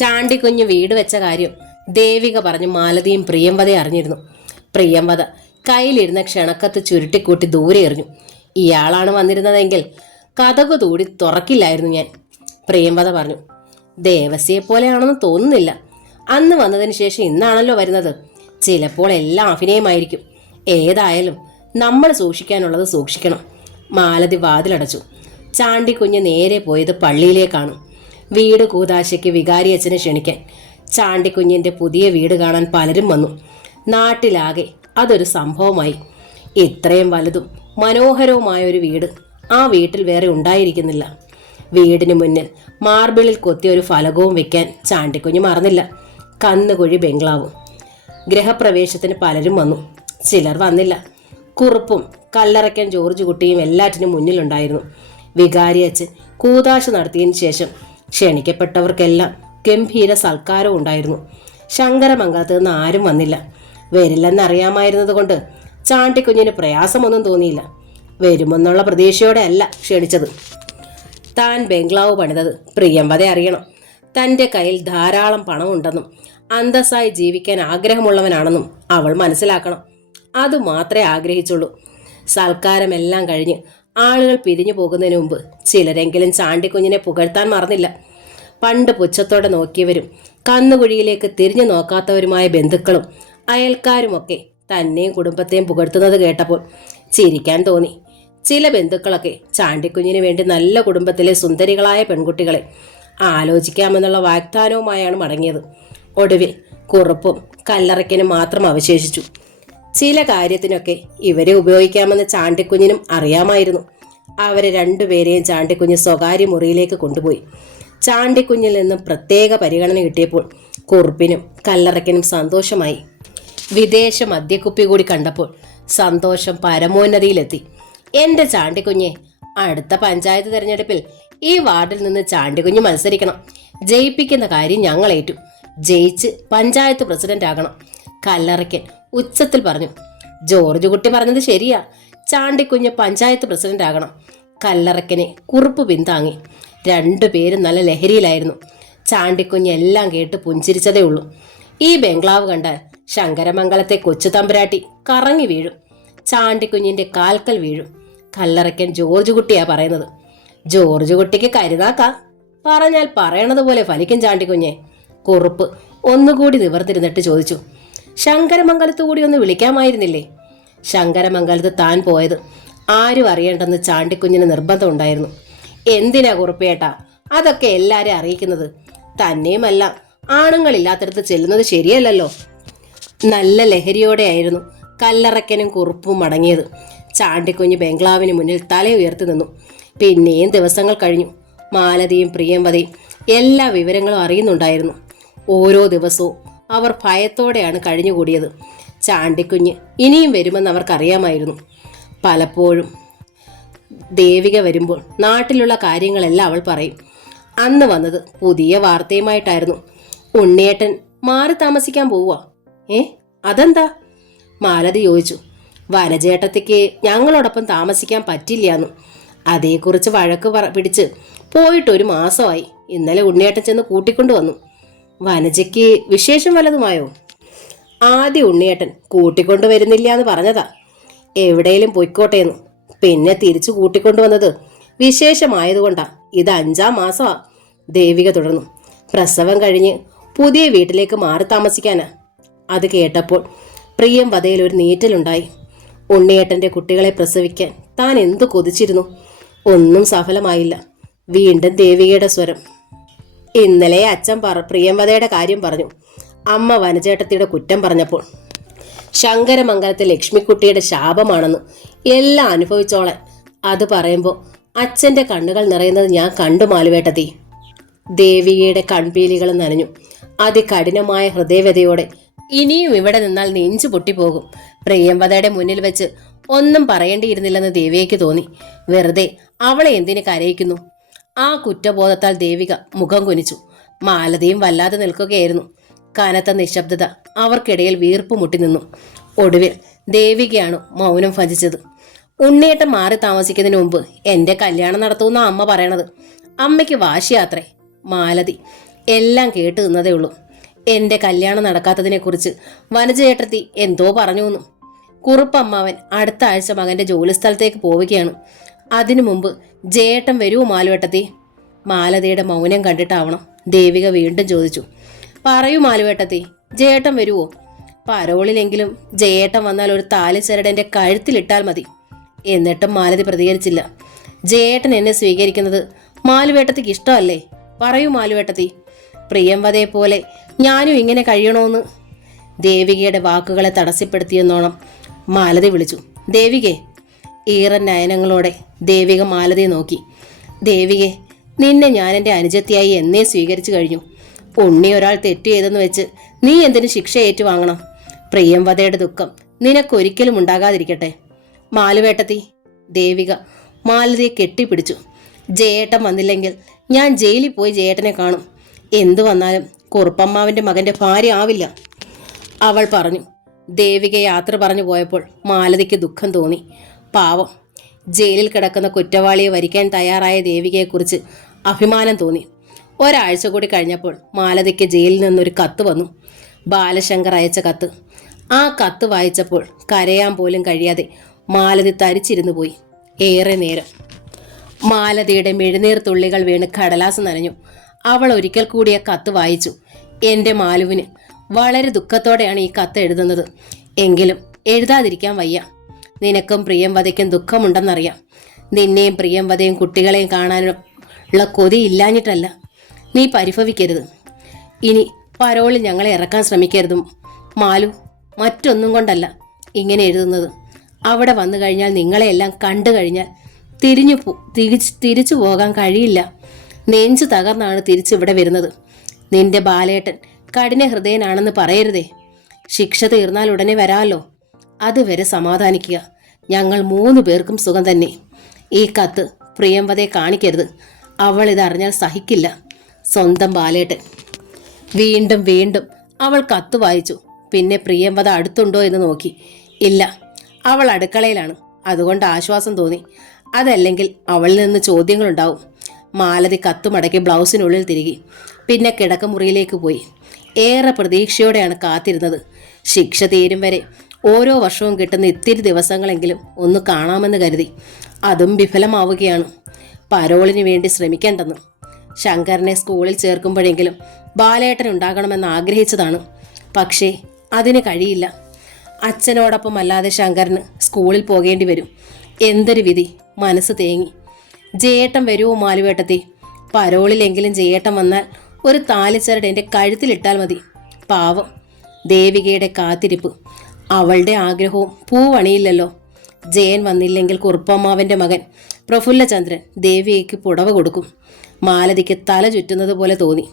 ചാണ്ടിക്കുഞ്ഞ് വീട് വെച്ച കാര്യം ദേവിക പറഞ്ഞ് മാലതിയും പ്രിയംവദയെ അറിഞ്ഞിരുന്നു. പ്രിയംവദ കയ്യിലിരുന്ന ക്ഷണക്കത്ത് ചുരുട്ടിക്കൂട്ടി ദൂരെ എറിഞ്ഞു. ഇയാളാണ് വന്നിരുന്നതെങ്കിൽ കതകു തൂടി തുറക്കില്ലായിരുന്നു ഞാൻ. പ്രിയംവദ പറഞ്ഞു, ദേവസ്യയെ പോലെയാണെന്ന് തോന്നുന്നില്ല. അന്ന് വന്നതിന് ശേഷം ഇന്നാണല്ലോ വരുന്നത്. ചിലപ്പോൾ എല്ലാം അഭിനയമായിരിക്കും. ഏതായാലും നമ്മൾ സൂക്ഷിക്കാനുള്ളത് സൂക്ഷിക്കണം. മാലതി വാതിലടച്ചു. ചാണ്ടിക്കുഞ്ഞ് നേരെ പോയത് പള്ളിയിലേക്കാണ്. വീട് കൂതാശയ്ക്ക് വികാരിയച്ഛനെ ക്ഷണിക്കാൻ. ചാണ്ടിക്കുഞ്ഞിൻ്റെ പുതിയ വീട് കാണാൻ പലരും വന്നു. നാട്ടിലാകെ അതൊരു സംഭവമായി. ഇത്രയും വലുതും മനോഹരവുമായ ഒരു വീട് ആ വീട്ടിൽ വേറെ ഉണ്ടായിരിക്കുന്നില്ല. വീടിന് മുന്നിൽ മാർബിളിൽ കൊത്തിയ ഒരു ഫലകവും വെക്കാൻ ചാണ്ടിക്കുഞ്ഞ് മറന്നില്ല. കന്നുകുഴി ബംഗ്ലാവും. ഗൃഹപ്രവേശത്തിന് പലരും വന്നു. ചിലർ വന്നില്ല. കുറുപ്പും കല്ലറയ്ക്കൻ ജോർജ് കുട്ടിയും എല്ലാറ്റിനും മുന്നിലുണ്ടായിരുന്നു. വികാരിയച്ഛൻ കൂതാശ നടത്തിയതിന് ശേഷം ക്ഷണിക്കപ്പെട്ടവർക്കെല്ലാം ഗംഭീര സൽക്കാരവും ഉണ്ടായിരുന്നു. ശങ്കരമംഗലത്ത് നിന്ന് ആരും വന്നില്ല. വരില്ലെന്നറിയാമായിരുന്നത് കൊണ്ട് ചാണ്ടിക്കുഞ്ഞിന് പ്രയാസമൊന്നും തോന്നിയില്ല. വരുമെന്നുള്ള പ്രതീക്ഷയോടെ അല്ല ക്ഷണിച്ചത്. താൻ ബംഗ്ലാവ് പണിതത് പ്രിയംവദ അറിയണം. തൻ്റെ കയ്യിൽ ധാരാളം പണമുണ്ടെന്നും അന്തസ്സായി ജീവിക്കാൻ ആഗ്രഹമുള്ളവനാണെന്നും അവൾ മനസ്സിലാക്കണം. അതുമാത്രമേ ആഗ്രഹിച്ചുള്ളൂ. സൽക്കാരമെല്ലാം കഴിഞ്ഞ് ആളുകൾ പിരിഞ്ഞു പോകുന്നതിന് മുമ്പ് ചിലരെങ്കിലും ചാണ്ടിക്കുഞ്ഞിനെ പുകഴ്ത്താൻ മറന്നില്ല. പണ്ട് പുച്ഛത്തോടെ നോക്കിയവരും കന്നുകുഴിയിലേക്ക് തിരിഞ്ഞു നോക്കാത്തവരുമായ ബന്ധുക്കളും അയൽക്കാരുമൊക്കെ തന്നെയും കുടുംബത്തെയും പുകഴ്ത്തുന്നത് കേട്ടപ്പോൾ ചിരിക്കാൻ തോന്നി. ചില ബന്ധുക്കളൊക്കെ ചാണ്ടിക്കുഞ്ഞിന് വേണ്ടി നല്ല കുടുംബത്തിലെ സുന്ദരികളായ പെൺകുട്ടികളെ ആലോചിക്കാമെന്നുള്ള വാഗ്ദാനവുമായാണ് മടങ്ങിയത്. ഒടുവിൽ കുറുപ്പും കല്ലറയ്ക്കനും മാത്രം അവശേഷിച്ചു. ചില കാര്യത്തിനൊക്കെ ഇവരെ ഉപയോഗിക്കാമെന്ന് ചാണ്ടിക്കുഞ്ഞിനും അറിയാമായിരുന്നു. അവരെ രണ്ടുപേരെയും ചാണ്ടിക്കുഞ്ഞ് സ്വകാര്യ മുറിയിലേക്ക് കൊണ്ടുപോയി. ചാണ്ടിക്കുഞ്ഞിൽ നിന്നും പ്രത്യേക പരിഗണന കിട്ടിയപ്പോൾ കുറുപ്പിനും കല്ലറയ്ക്കനും സന്തോഷമായി. വിദേശ മദ്യക്കുപ്പി കൂടി കണ്ടപ്പോൾ സന്തോഷം പരമോന്നതിയിലെത്തി. എൻ്റെ ചാണ്ടിക്കുഞ്ഞെ, അടുത്ത പഞ്ചായത്ത് തെരഞ്ഞെടുപ്പിൽ ഈ വാർഡിൽ നിന്ന് ചാണ്ടിക്കുഞ്ഞ് മത്സരിക്കണം. ജയിപ്പിക്കുന്ന കാര്യം ഞങ്ങളേറ്റു. ജയിച്ച് പഞ്ചായത്ത് പ്രസിഡന്റ് ആകണം. കല്ലറയ്ക്കൻ ഉച്ചത്തിൽ പറഞ്ഞു. ജോർജ് കുട്ടി പറഞ്ഞത് ശരിയാ, ചാണ്ടിക്കുഞ്ഞ് പഞ്ചായത്ത് പ്രസിഡന്റ് ആകണം. കല്ലറയ്ക്കനെ കുറുപ്പ് പിന്താങ്ങി. രണ്ടുപേരും നല്ല ലഹരിയിലായിരുന്നു. ചാണ്ടിക്കുഞ്ഞ് എല്ലാം കേട്ട് പുഞ്ചിരിച്ചതേ ഉള്ളൂ. ഈ ബംഗ്ലാവ് കണ്ടാൽ ശങ്കരമംഗലത്തെ കൊച്ചു തമ്പുരാട്ടി കറങ്ങി വീഴും. ചാണ്ടിക്കുഞ്ഞിന്റെ കാൽക്കൽ വീഴും. കല്ലറയ്ക്കൻ ജോർജ് കുട്ടിയാ പറയുന്നത്. ജോർജ് കുട്ടിക്ക് കരുതാക്ക. പറഞ്ഞാൽ പറയണത് പോലെ ഫലിക്കും ചാണ്ടിക്കുഞ്ഞെ. കുറുപ്പ് ഒന്നുകൂടി നിവർത്തിരുന്നിട്ട് ചോദിച്ചു, ശങ്കരമംഗലത്ത് കൂടി ഒന്ന് വിളിക്കാമായിരുന്നില്ലേ? ശങ്കരമംഗലത്ത് താൻ പോയത് ആരും അറിയണ്ടെന്ന് ചാണ്ടിക്കുഞ്ഞിന് നിർബന്ധം ഉണ്ടായിരുന്നു. എന്തിനാ കുറുപ്പേട്ടാ അതൊക്കെ എല്ലാരെയും അറിയിക്കുന്നത്? തന്നെയുമല്ല, ആണുങ്ങളില്ലാത്തടത്ത് ചെല്ലുന്നത് ശരിയല്ലല്ലോ. നല്ല ലഹരിയോടെയായിരുന്നു കല്ലറയ്ക്കനും കുറുപ്പും മടങ്ങിയത്. ചാണ്ടിക്കുഞ്ഞ് ബംഗ്ലാവിന് മുന്നിൽ തല ഉയർത്തി നിന്നു. പിന്നെയും ദിവസങ്ങൾ കഴിഞ്ഞു. മാലതിയും പ്രിയംവദയും എല്ലാ വിവരങ്ങളും അറിയുന്നുണ്ടായിരുന്നു. ഓരോ ദിവസവും അവർ ഭയത്തോടെയാണ് കഴിഞ്ഞുകൂടിയത്. ചാണ്ടിക്കുഞ്ഞ് ഇനിയും വരുമെന്ന് അവർക്കറിയാമായിരുന്നു. പലപ്പോഴും ദേവിക വരുമ്പോൾ നാട്ടിലുള്ള കാര്യങ്ങളെല്ലാം അവൾ പറയും. അന്ന് വന്നത് പുതിയ വാർത്തയുമായിട്ടായിരുന്നു. ഉണ്ണിയേട്ടൻ മാറി താമസിക്കാൻ പോവുക. അതെന്താ? മാലതി ചോദിച്ചു. വനജേട്ടത്തിക്ക് ഞങ്ങളോടൊപ്പം താമസിക്കാൻ പറ്റില്ലാന്നു. അതേക്കുറിച്ച് വഴക്ക് പിടിച്ച് പോയിട്ട് ഒരു മാസമായി. ഇന്നലെ ഉണ്ണിയേട്ടൻ ചെന്ന് കൂട്ടിക്കൊണ്ടു വന്നു. വനജയ്ക്ക് വിശേഷം വല്ലതുമായോ? ആദ്യം ഉണ്ണിയേട്ടൻ കൂട്ടിക്കൊണ്ടു വരുന്നില്ല എന്ന് പറഞ്ഞതാ, എവിടെയും പൊയ്ക്കോട്ടേന്നു. പിന്നെ തിരിച്ചു കൂട്ടിക്കൊണ്ടുവന്നത് വിശേഷമായതുകൊണ്ടാ. ഇത് 5-ാം മാസമാ. ദേവിക തുടർന്നു. പ്രസവം കഴിഞ്ഞ് പുതിയ വീട്ടിലേക്ക് മാറി താമസിക്കാനാ. അത് കേട്ടപ്പോൾ പ്രിയംവദയിൽ ഒരു നീറ്റലുണ്ടായി. ഉണ്ണിയേട്ടൻ്റെ കുട്ടികളെ പ്രസവിക്കാൻ താൻ എന്തു കൊതിച്ചിരുന്നു. ഒന്നും സഫലമായില്ല. വീണ്ടും ദേവികയുടെ സ്വരം. ഇന്നലെ അച്ഛൻ പ്രിയംവദയുടെ കാര്യം പറഞ്ഞു. അമ്മ വനചേട്ടത്തിയുടെ കുറ്റം പറഞ്ഞപ്പോൾ. ശങ്കരമംഗലത്തെ ലക്ഷ്മിക്കുട്ടിയുടെ ശാപമാണെന്ന് എല്ലാം അനുഭവിച്ചോളാൻ. അത് പറയുമ്പോൾ അച്ഛൻ്റെ കണ്ണുകൾ നിറയുന്നത് ഞാൻ കണ്ടു മാലുവേട്ടത്തി. ദേവികയുടെ കൺപീലികൾ നനഞ്ഞു. അതികഠിനമായ ഹൃദയവ്യതയോടെ. ഇനിയും ഇവിടെ നിന്നാൽ നെഞ്ചു പൊട്ടിപ്പോകും. പ്രിയംവദയുടെ മുന്നിൽ വെച്ച് ഒന്നും പറയേണ്ടിയിരുന്നില്ലെന്ന് ദേവികയ്ക്ക് തോന്നി. വെറുതെ അവളെ എന്തിനു കരയിക്കുന്നു? ആ കുറ്റബോധത്താൽ ദേവിക മുഖം കുനിച്ചു. മാലതിയും വല്ലാതെ നിൽക്കുകയായിരുന്നു. കനത്ത നിശബ്ദത അവർക്കിടയിൽ വീർപ്പ് മുട്ടി നിന്നു. ഒടുവിൽ ദേവികയാണ് മൗനം ഭജിച്ചത്. ഉണ്ണിയേട്ടൻ മാറി താമസിക്കുന്നതിന് മുമ്പ് എന്റെ കല്യാണം നടത്തുമെന്ന അമ്മ പറയണത്. അമ്മയ്ക്ക് വാശിയാത്രേ. മാലതി എല്ലാം കേട്ടു നിന്നതേ ഉള്ളൂ. എന്റെ കല്യാണം നടക്കാത്തതിനെ കുറിച്ച് വനജയേട്ടത്തി എന്തോ പറഞ്ഞുവെന്നു. കുറുപ്പമ്മാവൻ അടുത്ത ആഴ്ച മകന്റെ ജോലിസ്ഥലത്തേക്ക് പോവുകയാണ്. അതിനു മുമ്പ് ജയേട്ടൻ വരുമോ മാലുവേട്ടത്തി? മാലതിയുടെ മൗനം കണ്ടിട്ടാവണം ദേവിക വീണ്ടും ചോദിച്ചു. പറയൂ മാലുവേട്ടത്തി, ജയേട്ടൻ വരുവോ? പരോളിലെങ്കിലും ജയേട്ടൻ വന്നാൽ ഒരു താലിച്ചരട് എൻ്റെ കഴുത്തിലിട്ടാൽ മതി. എന്നിട്ടും മാലതി പ്രതികരിച്ചില്ല. ജയേട്ടൻ എന്നെ സ്വീകരിക്കുന്നത് മാലുവേട്ടത്തിക്ക് ഇഷ്ടമല്ലേ? പറയൂ മാലുവേട്ടത്തി. പ്രിയംവദയെ പോലെ ഞാനും ഇങ്ങനെ കഴിയണോന്ന് ദേവികയുടെ വാക്കുകളെ തടസ്സപ്പെടുത്തിയെന്നോണം മാലതി വിളിച്ചു. ദേവികെ. ഈറൻ നയനങ്ങളോടെ ദേവിക മാലതിയെ നോക്കി. ദേവികെ, നിന്നെ ഞാൻ എൻ്റെ അനുജത്തിയായി എന്നേ സ്വീകരിച്ചു കഴിഞ്ഞു. ഉണ്ണി ഒരാൾ തെറ്റു ചെയ്തെന്ന് വെച്ച് നീ എന്തിനു ശിക്ഷ ഏറ്റുവാങ്ങണം? പ്രിയംവദയുടെ ദുഃഖം നിനക്കൊരിക്കലും ഉണ്ടാകാതിരിക്കട്ടെ. മാലുവേട്ടത്തി. ദേവിക മാലതിയെ കെട്ടിപ്പിടിച്ചു. ജയേട്ടൻ വന്നില്ലെങ്കിൽ ഞാൻ ജയിലിൽ പോയി ജയേട്ടനെ കാണും. എന്തു വന്നാലും കുറുപ്പമ്മാവിൻ്റെ മകൻ്റെ ഭാര്യ ആവില്ല, അവൾ പറഞ്ഞു. ദേവിക യാത്ര പറഞ്ഞു പോയപ്പോൾ മാലതിക്ക് ദുഃഖം തോന്നി. പാവം, ജയിലിൽ കിടക്കുന്ന കുറ്റവാളിയെ വരിക്കാൻ തയ്യാറായ ദേവികയെക്കുറിച്ച് അഭിമാനം തോന്നി. ഒരാഴ്ച കൂടി കഴിഞ്ഞപ്പോൾ മാലതിക്ക് ജയിലിൽ നിന്നൊരു കത്ത് വന്നു. ബാലശങ്കർ അയച്ച കത്ത്. ആ കത്ത് വായിച്ചപ്പോൾ കരയാൻ പോലും കഴിയാതെ മാലതി തരിച്ചിരുന്നു പോയി. ഏറെ നേരം മാലതിയുടെ മെഴുനീർ തുള്ളികൾ വീണ് കടലാസ് നനഞ്ഞു. അവൾ ഒരിക്കൽ കൂടി ആ കത്ത് വായിച്ചു. എൻ്റെ മാലുവിന് വളരെ ദുഃഖത്തോടെയാണ് ഈ കത്ത് എഴുതുന്നത്. എങ്കിലും എഴുതാതിരിക്കാൻ വയ്യ. നിനക്കും പ്രിയംവദയ്ക്കും ദുഃഖമുണ്ടെന്നറിയാം. നിന്നെയും പ്രിയംവദയും കുട്ടികളെയും കാണാനുള്ള കൊതി ഇല്ലാഞ്ഞിട്ടല്ല. നീ പരിഭവിക്കരുത്. ഇനി പരോളിൽ ഞങ്ങളെ ഇറക്കാൻ ശ്രമിക്കരുതും മാലു. മറ്റൊന്നും കൊണ്ടല്ല ഇങ്ങനെ എഴുതുന്നത്. അവിടെ വന്നു കഴിഞ്ഞാൽ നിങ്ങളെയെല്ലാം കണ്ടു കഴിഞ്ഞാൽ തിരിച്ചു പോകാൻ കഴിയില്ല. നെഞ്ചു തകർന്നാണ് തിരിച്ചിവിടെ വരുന്നത്. നിന്റെ ബാലേട്ടൻ കഠിന ഹൃദയനാണെന്ന് പറയരുതേ. ശിക്ഷ തീർന്നാൽ ഉടനെ വരാമല്ലോ. അതുവരെ സമാധാനിക്കുക. ഞങ്ങൾ 3 പേർക്കും സുഖം തന്നെ. ഈ കത്ത് പ്രിയംവദയെ കാണിക്കരുത്. അവൾ ഇതറിഞ്ഞാൽ സഹിക്കില്ല. സ്വന്തം ബാലേട്ടൻ. വീണ്ടും വീണ്ടും അവൾ കത്ത് വായിച്ചു. പിന്നെ പ്രിയംവദ അടുത്തുണ്ടോ എന്ന് നോക്കി. ഇല്ല, അവൾ അടുക്കളയിലാണ്. അതുകൊണ്ട് ആശ്വാസം തോന്നി. അതല്ലെങ്കിൽ അവളിൽ നിന്ന് ചോദ്യങ്ങളുണ്ടാവും. മാലതി കത്ത് മടക്കി ബ്ലൗസിനുള്ളിൽ തിരികെ. പിന്നെ കിടക്കമുറിയിലേക്ക് പോയി. ഏറെ പ്രതീക്ഷയോടെയാണ് കാത്തിരുന്നത്. ശിക്ഷ തീരും വരെ ഓരോ വർഷവും കിട്ടുന്ന ഇത്തിരി ദിവസങ്ങളെങ്കിലും ഒന്ന് കാണാമെന്ന് കരുതി. അതും വിഫലമാവുകയാണ്. പരോളിന് വേണ്ടി ശ്രമിക്കേണ്ടെന്ന്. ശങ്കരനെ സ്കൂളിൽ ചേർക്കുമ്പോഴെങ്കിലും ബാലേട്ടൻ ഉണ്ടാകണമെന്ന് ആഗ്രഹിച്ചതാണ്. പക്ഷേ അതിന് കഴിയില്ല. അച്ഛനോടൊപ്പം അല്ലാതെ ശങ്കരന് സ്കൂളിൽ പോകേണ്ടി വരും. എന്തൊരു വിധി! മനസ്സ് തേങ്ങി. ജയേട്ടൻ വരുമോ മാലുവേട്ടത്തി? പരോളിലെങ്കിലും ജയേട്ടൻ വന്നാൽ ഒരു താലിച്ചരട് എൻ്റെ കഴുത്തിലിട്ടാൽ മതി. പാവം ദേവികയുടെ കാത്തിരിപ്പ്. അവളുടെ ആഗ്രഹവും പൂവണിയില്ലല്ലോ. ജയൻ വന്നില്ലെങ്കിൽ കുറുപ്പമ്മാവൻ്റെ മകൻ പ്രഫുല്ലചന്ദ്രൻ ദേവികയ്ക്ക് പുടവ കൊടുക്കും. മാലതിക്ക് തല ചുറ്റുന്നത് പോലെ തോന്നി.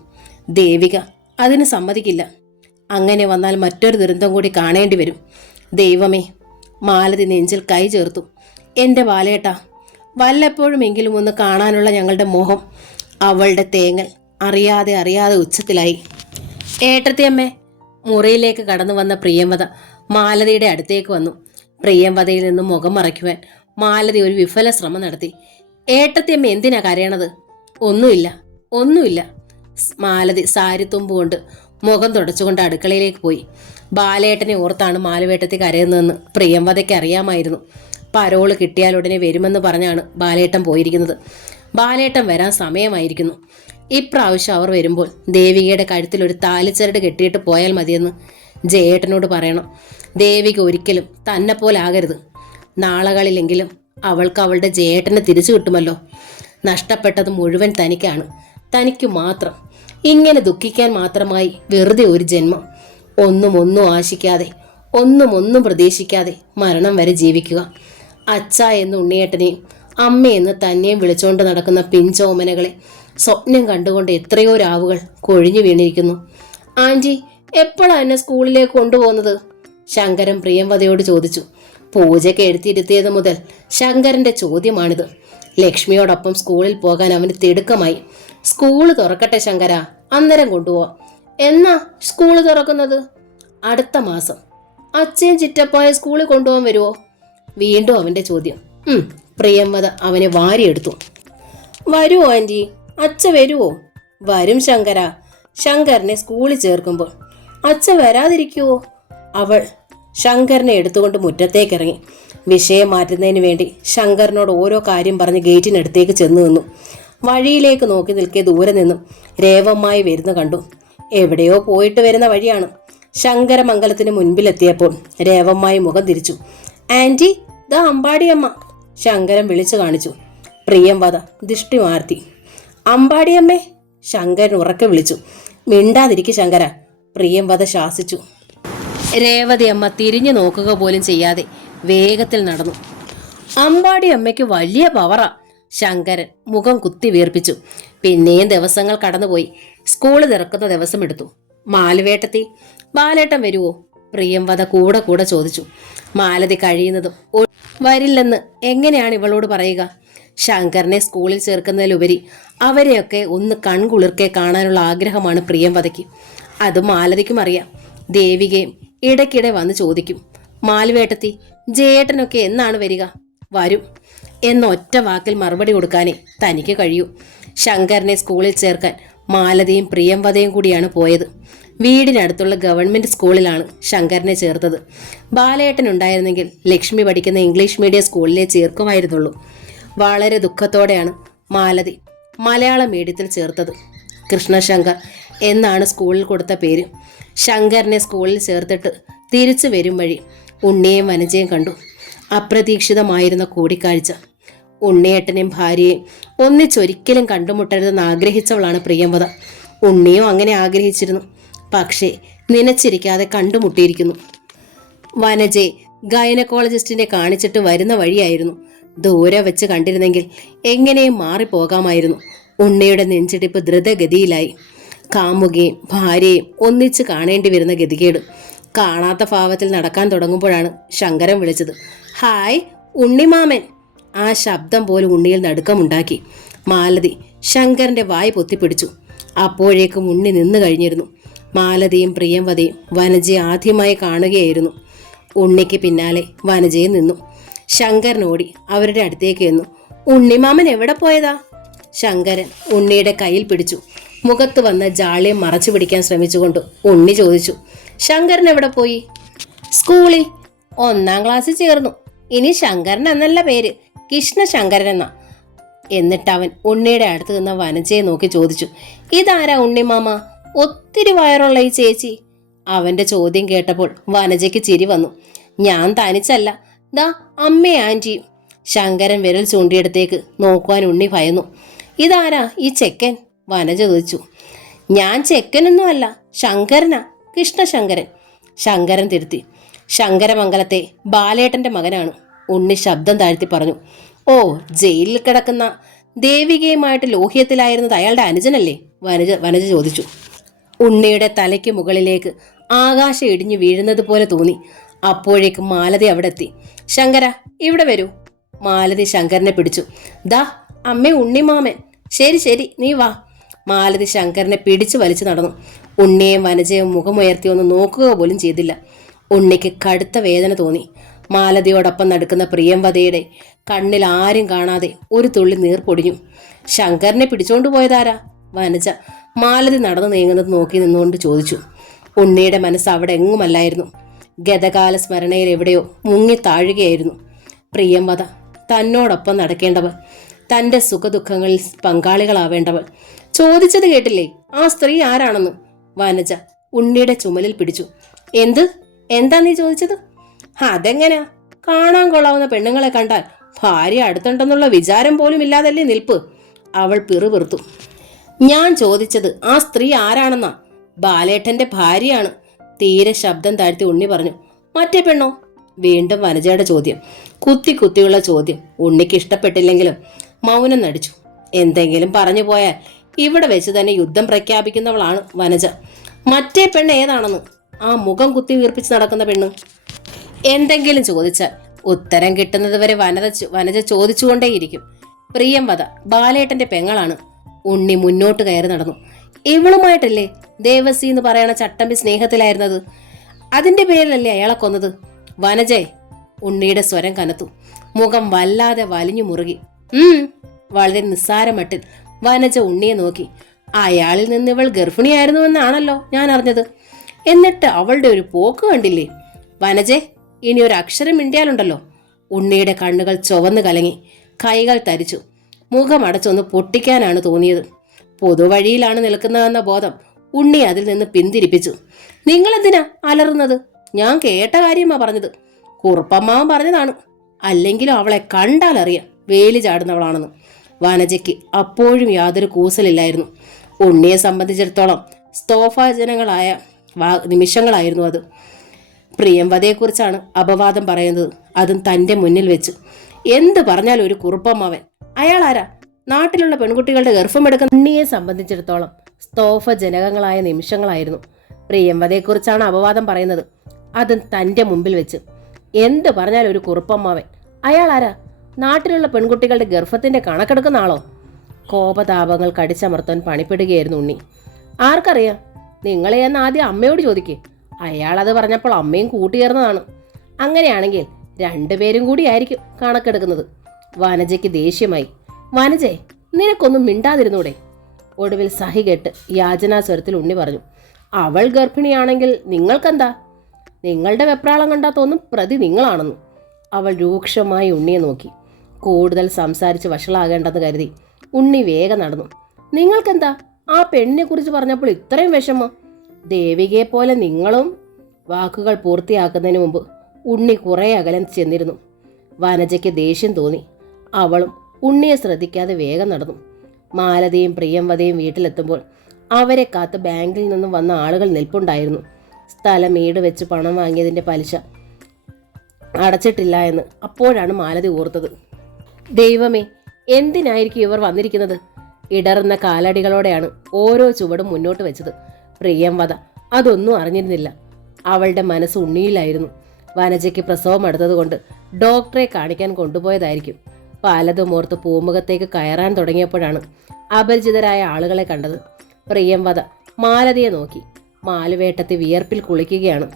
ദേവിക അതിന് സമ്മതിക്കില്ല. അങ്ങനെ വന്നാൽ മറ്റൊരു ദുരന്തം കൂടി കാണേണ്ടി വരും. ദൈവമേ! മാലതി നെഞ്ചിൽ കൈ ചേർത്തു. എൻ്റെ ബാലേട്ടാ, വല്ലപ്പോഴുമെങ്കിലും ഒന്ന് കാണാനുള്ള ഞങ്ങളുടെ മോഹം. അവളുടെ തേങ്ങൽ അറിയാതെ ഉച്ചത്തിലായി. ഏട്ടത്തിയമ്മേ! മുറിയിലേക്ക് കടന്നു വന്ന പ്രിയംവദ മാലതിയുടെ അടുത്തേക്ക് വന്നു. പ്രിയംവദയിൽ നിന്നും മുഖം മറയ്ക്കുവാൻ മാലതി ഒരു വിഫല ശ്രമം നടത്തി. ഏട്ടത്തിയമ്മ എന്തിനാ കരയണത്? ഒന്നുമില്ല. മാലതി സാരിത്തുമ്പ് കൊണ്ട് മുഖം തുടച്ചുകൊണ്ട് അടുക്കളയിലേക്ക് പോയി. ബാലേട്ടനെ ഓർത്താണ് മാലുവേട്ടത്തി കരയുന്നതെന്ന് പ്രിയംവദയ്ക്ക് അറിയാമായിരുന്നു. പരോള് കിട്ടിയാൽ ഉടനെ വരുമെന്ന് പറഞ്ഞാണ് ബാലേട്ടൻ പോയിരിക്കുന്നത്. ബാലേട്ടൻ വരാൻ സമയമായിരിക്കുന്നു. ഇപ്രാവശ്യം അവർ വരുമ്പോൾ ദേവികയുടെ കഴുത്തിൽ ഒരു താലിച്ചരട് കെട്ടിയിട്ട് പോയാൽ മതിയെന്ന് ജയേട്ടനോട് പറയണം. ദേവിക ഒരിക്കലും തന്നെ പോലെ ആകരുത്. നാളകളിലെങ്കിലും അവൾക്ക് അവളുടെ ജയേട്ടനെ തിരിച്ചു കിട്ടുമല്ലോ. നഷ്ടപ്പെട്ടത് മുഴുവൻ തനിക്കാണ്, തനിക്ക് മാത്രം. ഇങ്ങനെ ദുഃഖിക്കാൻ മാത്രമായി വെറുതെ ഒരു ജന്മം. ഒന്നും ആശിക്കാതെ, ഒന്നും പ്രതീക്ഷിക്കാതെ മരണം വരെ ജീവിക്കുക. അച്ഛ എന്ന് ഉണ്ണിയേട്ടനെയും അമ്മയെന്ന് തന്നെയും വിളിച്ചുകൊണ്ട് നടക്കുന്ന പിഞ്ചോമനകളെ സ്വപ്നം കണ്ടുകൊണ്ട് എത്രയോ രാവുകൾ കൊഴിഞ്ഞു വീണിരിക്കുന്നു. ആൻറ്റി, എപ്പോഴാണ് എന്നെ സ്കൂളിലേക്ക് കൊണ്ടുപോകുന്നത്? ശങ്കരൻ പ്രിയംവദയോട് ചോദിച്ചു. പൂജയ്ക്ക് എഴുത്തിയിരുത്തിയത് മുതൽ ശങ്കരന്റെ ചോദ്യമാണിത്. ലക്ഷ്മിയോടൊപ്പം സ്കൂളിൽ പോകാൻ അവന് തിടുക്കമായി. സ്കൂള് തുറക്കട്ടെ ശങ്കര, അന്നേരം കൊണ്ടുപോവാം. എന്നാ സ്കൂള് തുറക്കുന്നത്? അടുത്ത മാസം. അച്ഛയും ചിറ്റപ്പായ സ്കൂളിൽ കൊണ്ടുപോകാൻ വരുമോ? വീണ്ടും അവന്റെ ചോദ്യം. പ്രിയംവദ അവനെ വാരിയെടുത്തു. വരുമോ ആൻറ്റി? അച്ഛ വരുമോ? വരും ശങ്കര. ശങ്കരനെ സ്കൂളിൽ ചേർക്കുമ്പോൾ അച്ഛ വരാതിരിക്കുവോ? അവൾ ശങ്കരനെ എടുത്തുകൊണ്ട് മുറ്റത്തേക്കിറങ്ങി. വിഷയം മാറ്റുന്നതിന് വേണ്ടി ശങ്കരനോട് ഓരോ കാര്യം പറഞ്ഞ് ഗേറ്റിനടുത്തേക്ക് ചെന്നു നിന്നു. വഴിയിലേക്ക് നോക്കി നിൽക്കെ ദൂരെ നിന്നും രേവമ്മായി വരുന്ന കണ്ടു. എവിടെയോ പോയിട്ട് വരുന്ന വഴിയാണ്. ശങ്കരമംഗലത്തിന് മുൻപിലെത്തിയപ്പോൾ രേവമ്മായി മുഖം തിരിച്ചു. ആൻറ്റി, ദാ അമ്പാടിയമ്മ. ശങ്കരൻ വിളിച്ചു കാണിച്ചു. പ്രിയംവദ ദൃഷ്ടി മാറ്റി. അമ്പാടിയമ്മേ! ശങ്കരൻ ഉറക്കെ വിളിച്ചു. മിണ്ടാതിരിക്കു ശങ്കര, പ്രിയംവദ ശാസിച്ചു. രേവതി അമ്മ തിരിഞ്ഞു നോക്കുക പോലും ചെയ്യാതെ വേഗത്തിൽ നടന്നു. അമ്പാടി അമ്മയ്ക്ക് വലിയ പവറാ. ശങ്കരൻ മുഖം കുത്തി വീർപ്പിച്ചു. പിന്നെയും ദിവസങ്ങൾ കടന്നുപോയി. സ്കൂള് തുറക്കുന്ന ദിവസം എടുത്തു. മാലുവേട്ടത്തി, ബാലേട്ടൻ വരുവോ? പ്രിയംവദ കൂടെ ചോദിച്ചു. മാലതി കഴിയുന്നതും വരില്ലെന്ന് എങ്ങനെയാണ് ഇവളോട് പറയുക? ശങ്കരനെ സ്കൂളിൽ ചേർക്കുന്നതിലുപരി അവരെയൊക്കെ ഒന്ന് കൺകുളിർക്കെ കാണാനുള്ള ആഗ്രഹമാണ് പ്രിയംവദയ്ക്ക്. അത് മാലതിക്കും അറിയാം. ദേവികയും ഇടയ്ക്കിടെ വന്ന് ചോദിക്കും, മാലുവേട്ടത്തി, ജയേട്ടനൊക്കെ എന്നാണ് വരിക? വരും എന്ന ഒറ്റ വാക്കിൽ മറുപടി കൊടുക്കാനേ തനിക്ക് കഴിയൂ. ശങ്കരനെ സ്കൂളിൽ ചേർക്കാൻ മാലതിയും പ്രിയംവദയും കൂടിയാണ് പോയത്. വീടിനടുത്തുള്ള ഗവൺമെന്റ് സ്കൂളിലാണ് ശങ്കരനെ ചേർത്തത്. ബാലേട്ടൻ ഉണ്ടായിരുന്നെങ്കിൽ ലക്ഷ്മി പഠിക്കുന്ന ഇംഗ്ലീഷ് മീഡിയം സ്കൂളിലെ ചേർക്കുമായിരുന്നുള്ളൂ. വളരെ ദുഃഖത്തോടെയാണ് മാലതി മലയാളം മീഡിയത്തിൽ ചേർത്തത്. കൃഷ്ണശങ്കർ എന്നാണ് സ്കൂളിൽ കൊടുത്ത പേര്. ശങ്കരനെ സ്കൂളിൽ ചേർത്തിട്ട് തിരിച്ചു വരും വഴി ഉണ്ണിയെയും വനജയും കണ്ടു. അപ്രതീക്ഷിതമായിരുന്ന കൂടിക്കാഴ്ച. ഉണ്ണിയേട്ടനെയും ഭാര്യയെയും ഒന്നിച്ചൊരിക്കലും കണ്ടുമുട്ടരുതെന്ന് ആഗ്രഹിച്ചവളാണ് പ്രിയംവദ. ഉണ്ണിയും അങ്ങനെ ആഗ്രഹിച്ചിരുന്നു. പക്ഷേ നനച്ചിരിക്കാതെ കണ്ടുമുട്ടിയിരിക്കുന്നു. വനജയെ ഗൈനക്കോളജിസ്റ്റിനെ കാണിച്ചിട്ട് വരുന്ന വഴിയായിരുന്നു. ദൂരെ വെച്ച് കണ്ടിരുന്നെങ്കിൽ എങ്ങനെയും മാറിപ്പോകാമായിരുന്നു. ഉണ്ണിയുടെ നെഞ്ചിടിപ്പ് ദ്രുതഗതിയിലായി. കാമുകയും ഭാര്യയും ഒന്നിച്ച് കാണേണ്ടി വരുന്ന ഗതികേട്. കാണാത്ത ഭാവത്തിൽ നടക്കാൻ തുടങ്ങുമ്പോഴാണ് ശങ്കരൻ വിളിച്ചത്. ഹായ് ഉണ്ണിമാമൻ. ആ ശബ്ദം പോലും ഉണ്ണിയിൽ നടുക്കമുണ്ടാക്കി. മാലതി ശങ്കരന്റെ വായ് പൊത്തിപ്പിടിച്ചു. അപ്പോഴേക്കും ഉണ്ണി നിന്നു കഴിഞ്ഞിരുന്നു. മാലതിയും പ്രിയംവദയും വനജയെ ആദ്യമായി കാണുകയായിരുന്നു. ഉണ്ണിക്ക് പിന്നാലെ വനജയും നിന്നു. ശങ്കരൻ ഓടി അവരുടെ അടുത്തേക്ക് ചെന്നു. ഉണ്ണിമാമൻ എവിടെ പോയതാ? ശങ്കരൻ ഉണ്ണിയുടെ കയ്യിൽ പിടിച്ചു. മുഖത്ത് വന്ന ജാള്യം മറച്ചു പിടിക്കാൻ ശ്രമിച്ചുകൊണ്ട് ഉണ്ണി ചോദിച്ചു, ശങ്കരൻ എവിടെ പോയി? സ്കൂളിൽ 1ാം ക്ലാസ്സിൽ ചേർന്നു. ഇനി ശങ്കരൻ എന്നല്ല പേര്, കൃഷ്ണശങ്കരൻ എന്നാ. എന്നിട്ട് അവൻ ഉണ്ണിയുടെ അടുത്ത് നിന്ന വനജയെ നോക്കി ചോദിച്ചു, ഇതാരാ ഉണ്ണിമാമ? ഒത്തിരി വയറുള്ള ഈ ചേച്ചി. അവന്റെ ചോദ്യം കേട്ടപ്പോൾ വനജയ്ക്ക് ചിരി വന്നു. ഞാൻ തനിച്ചല്ല, ദാ അമ്മേ ആൻറ്റിയും. ശങ്കരൻ വിരൽ ചൂണ്ടിയിടത്തേക്ക് നോക്കുവാൻ ഉണ്ണി ഭയന്നു. ഇതാരാ ഈ ചെക്കൻ? വനജ ചോദിച്ചു. ഞാൻ ചെക്കനൊന്നും അല്ല, ശങ്കരനാ, കൃഷ്ണശങ്കരൻ. ശങ്കരൻ തിരുത്തി. ശങ്കരമംഗലത്തെ ബാലേട്ടന്റെ മകനാണ്. ഉണ്ണി ശബ്ദം താഴ്ത്തി പറഞ്ഞു. ഓ, ജയിലിൽ കിടക്കുന്ന ദേവികയുമായിട്ട് ലോഹ്യത്തിലായിരുന്നത് അയാളുടെ അനുജനല്ലേ? വനജ ചോദിച്ചു. ഉണ്ണിയുടെ തലയ്ക്ക് മുകളിലേക്ക് ആകാശം ഇടിഞ്ഞു വീഴുന്നത് പോലെ തോന്നി. അപ്പോഴേക്കും മാലതി അവിടെ എത്തി. ശങ്കര, ഇവിടെ വരൂ. മാലതി ശങ്കരനെ പിടിച്ചു. ദാ അമ്മേ, ഉണ്ണിമാമൻ. ശരി ശരി, നീ വാ. മാലതി ശങ്കരനെ പിടിച്ചു വലിച്ചു നടന്നു. ഉണ്ണിയെയും വനജയും മുഖമുയർത്തി ഒന്ന് നോക്കുക പോലും ചെയ്തില്ല. ഉണ്ണിക്ക് കടുത്ത വേദന തോന്നി. മാലതിയോടൊപ്പം നടക്കുന്ന പ്രിയംവദയുടെ കണ്ണിൽ ആരും കാണാതെ ഒരു തുള്ളി നീർ പൊടിഞ്ഞു. ശങ്കരനെ പിടിച്ചോണ്ടു പോയതാരാ? വനജ മാലതി നടന്നു നീങ്ങുന്നത് നോക്കി നിന്നുകൊണ്ട് ചോദിച്ചു. ഉണ്ണിയുടെ മനസ്സ് അവിടെ എങ്ങുമല്ലായിരുന്നു. ഗതകാല സ്മരണയിൽ എവിടെയോ മുങ്ങി താഴുകയായിരുന്നു. പ്രിയംവദ, തന്നോടൊപ്പം നടക്കേണ്ടവൾ, തൻ്റെ സുഖദുഃഖങ്ങളിൽ പങ്കാളികളാവേണ്ടവൾ. ചോദിച്ചത് കേട്ടില്ലേ? ആ സ്ത്രീ ആരാണെന്ന്? വനജ ഉണ്ണിയുടെ ചുമലിൽ പിടിച്ചു. എന്താ നീ ചോദിച്ചത്? അതെങ്ങനെയാ? കാണാൻ കൊള്ളാവുന്ന പെണ്ണുങ്ങളെ കണ്ടാൽ ഭാര്യ അടുത്തുണ്ടെന്നുള്ള വിചാരം പോലും ഇല്ലാതല്ലേ നിൽപ്പ്? അവൾ പിറുപിറുത്തു. ഞാൻ ചോദിച്ചത് ആ സ്ത്രീ ആരാണെന്നാ. ബാലേട്ടന്റെ ഭാര്യയാണ്. തീരെ ശബ്ദം താഴ്ത്തി ഉണ്ണി പറഞ്ഞു. മറ്റേ പെണ്ണോ? വീണ്ടും വനജയുടെ ചോദ്യം. കുത്തിയുള്ള ചോദ്യം. ഉണ്ണിക്ക് ഇഷ്ടപ്പെട്ടില്ലെങ്കിലും മൗനം നടിച്ചു. എന്തെങ്കിലും പറഞ്ഞു പോയാൽ ഇവിടെ വെച്ച് തന്നെ യുദ്ധം പ്രഖ്യാപിക്കുന്നവളാണ് വനജ. മറ്റേ പെണ്ണ് ഏതാണെന്ന്? ആ മുഖം കുത്തി വീർപ്പിച്ച് നടക്കുന്ന പെണ്ണ്. എന്തെങ്കിലും ചോദിച്ചാൽ ഉത്തരം കിട്ടുന്നത് വരെ വനജ ചോദിച്ചുകൊണ്ടേയിരിക്കും. പ്രിയംവദ ബാലേട്ടന്റെ പെങ്ങളാണ്. ഉണ്ണി മുന്നോട്ട് കയറി നടന്നു. ഇവളുമായിട്ടല്ലേ ദേവസി എന്ന് പറയണ ചട്ടമ്പി സ്നേഹത്തിലായിരുന്നത്? അതിന്റെ പേരിലല്ലേ അയാളെ കൊന്നത്? വനജേ, ഉണ്ണിയുടെ സ്വരം കനത്തു. മുഖം വല്ലാതെ വലിഞ്ഞു മുറുകി. വളരെ നിസ്സാരമട്ടിൽ വനജ ഉണ്ണിയെ നോക്കി. അയാളിൽ നിന്ന് ഇവൾ ഗർഭിണിയായിരുന്നുവെന്നാണല്ലോ ഞാൻ അറിഞ്ഞത്. എന്നിട്ട് അവളുടെ ഒരു പോക്ക് കണ്ടില്ലേ? വനജെ, ഇനി ഒരു അക്ഷരം മിണ്ടിയാലുണ്ടല്ലോ. ഉണ്ണിയുടെ കണ്ണുകൾ ചുവന്നു കലങ്ങി. കൈകൾ തരിച്ചു. മുഖമടച്ചൊന്ന് പൊട്ടിക്കാനാണ് തോന്നിയത്. പൊതുവഴിയിലാണ് നിൽക്കുന്നതെന്ന ബോധം ഉണ്ണി അതിൽ നിന്ന് പിന്തിരിപ്പിച്ചു. നിങ്ങളെന്തിനാ അലറുന്നത്? ഞാൻ കേട്ട കാര്യമാ പറഞ്ഞത്. കുറുപ്പമ്മാവൻ പറഞ്ഞതാണ്. അല്ലെങ്കിലും അവളെ കണ്ടാലറിയാം വേലി ചാടുന്നവളാണെന്ന്. വനജയ്ക്ക് അപ്പോഴും യാതൊരു കൂസലില്ലായിരുന്നു. ഉണ്ണിയെ സംബന്ധിച്ചിടത്തോളം സ്തോഫാജനങ്ങളായ നിമിഷങ്ങളായിരുന്നു അത്. പ്രിയംവദയെക്കുറിച്ചാണ് അപവാദം പറയുന്നത്, അതും തൻ്റെ മുന്നിൽ വെച്ച്. എന്ത് പറഞ്ഞാലും ഒരു കുറുപ്പമ്മാവൻ. അയാൾ ആരാ? നാട്ടിലുള്ള പെൺകുട്ടികളുടെ ഗർഭമെടുക്കുന്ന. ഉണ്ണിയെ സംബന്ധിച്ചിടത്തോളം സ്തോഫജനകങ്ങളായ നിമിഷങ്ങളായിരുന്നു. പ്രിയംവദയെക്കുറിച്ചാണ് അപവാദം പറയുന്നത്, അതും തൻ്റെ മുമ്പിൽ വെച്ച്. എന്ത് പറഞ്ഞാലും ഒരു കുറുപ്പമ്മാവൻ. അയാൾ ആരാ? നാട്ടിലുള്ള പെൺകുട്ടികളുടെ ഗർഭത്തിന്റെ കണക്കെടുക്കുന്ന ആളോ? കോപതാപങ്ങൾ കടിച്ചമർത്താൻ പണിപ്പെടുകയായിരുന്നു ഉണ്ണി. ആർക്കറിയാം? നിങ്ങളെ എന്ന് ആദ്യം അമ്മയോട് ചോദിക്കേ. അയാൾ അത് പറഞ്ഞപ്പോൾ അമ്മയും കൂട്ടിയേർന്നതാണ്. അങ്ങനെയാണെങ്കിൽ രണ്ടുപേരും കൂടി ആയിരിക്കും കണക്കെടുക്കുന്നത്. വനജയ്ക്ക് ദേഷ്യമായി. വനജെ, നിനക്കൊന്നും മിണ്ടാതിരുന്നൂടെ? ഒടുവിൽ സഹി കേട്ട് യാചനാസ്വരത്തിൽ ഉണ്ണി പറഞ്ഞു. അവൾ ഗർഭിണിയാണെങ്കിൽ നിങ്ങൾക്കെന്താ? നിങ്ങളുടെ വെപ്രാളം കണ്ടാ തോന്നും പ്രതി നിങ്ങളാണെന്ന്. അവൾ രൂക്ഷമായി ഉണ്ണിയെ നോക്കി. കൂടുതൽ സംസാരിച്ച് വഷളാകേണ്ടെന്ന് കരുതി ഉണ്ണി വേഗം നടന്നു. നിങ്ങൾക്കെന്താ? ആ പെണ്ണിനെ കുറിച്ച് പറഞ്ഞപ്പോൾ ഇത്രയും വിഷമോ? ദേവികയെ പോലെ നിങ്ങളും. വാക്കുകൾ പൂർത്തിയാക്കുന്നതിന് മുമ്പ് ഉണ്ണി കുറെ അകലം ചെന്നിരുന്നു. വനജയ്ക്ക് ദേഷ്യം തോന്നി. അവളും ഉണ്ണിയെ ശ്രദ്ധിക്കാതെ വേഗം നടന്നു. മാലതിയും പ്രിയംവദയും വീട്ടിലെത്തുമ്പോൾ അവരെ കാത്ത് ബാങ്കിൽ നിന്നും വന്ന ആളുകൾ നിൽപ്പുണ്ടായിരുന്നു. സ്ഥലം ഈട് വെച്ച് പണം വാങ്ങിയതിൻ്റെ പലിശ അടച്ചിട്ടില്ല എന്ന് അപ്പോഴാണ് മാലതി ഓർത്തത്. ദൈവമേ, എന്തിനായിരിക്കും ഇവർ വന്നിരിക്കുന്നത്? ഇടറുന്ന കാലടികളോടെയാണ് ഓരോ ചുവടും മുന്നോട്ട് വെച്ചത്. പ്രിയംവദ അതൊന്നും അറിഞ്ഞിരുന്നില്ല. അവളുടെ മനസ്സ് ഉണ്ണിയിലായിരുന്നു. വനജയ്ക്ക് പ്രസവം അടുത്തതുകൊണ്ട് ഡോക്ടറെ കാണിക്കാൻ കൊണ്ടുപോയതായിരിക്കും. പലതും ഓർത്ത് പൂമുഖത്തേക്ക് കയറാൻ തുടങ്ങിയപ്പോഴാണ് അപരിചിതരായ ആളുകളെ കണ്ടത്. പ്രിയംവദ മാലതിയെ നോക്കി. മാലുവേട്ടത്തി വിയർപ്പിൽ കുളിക്കുകയാണ്.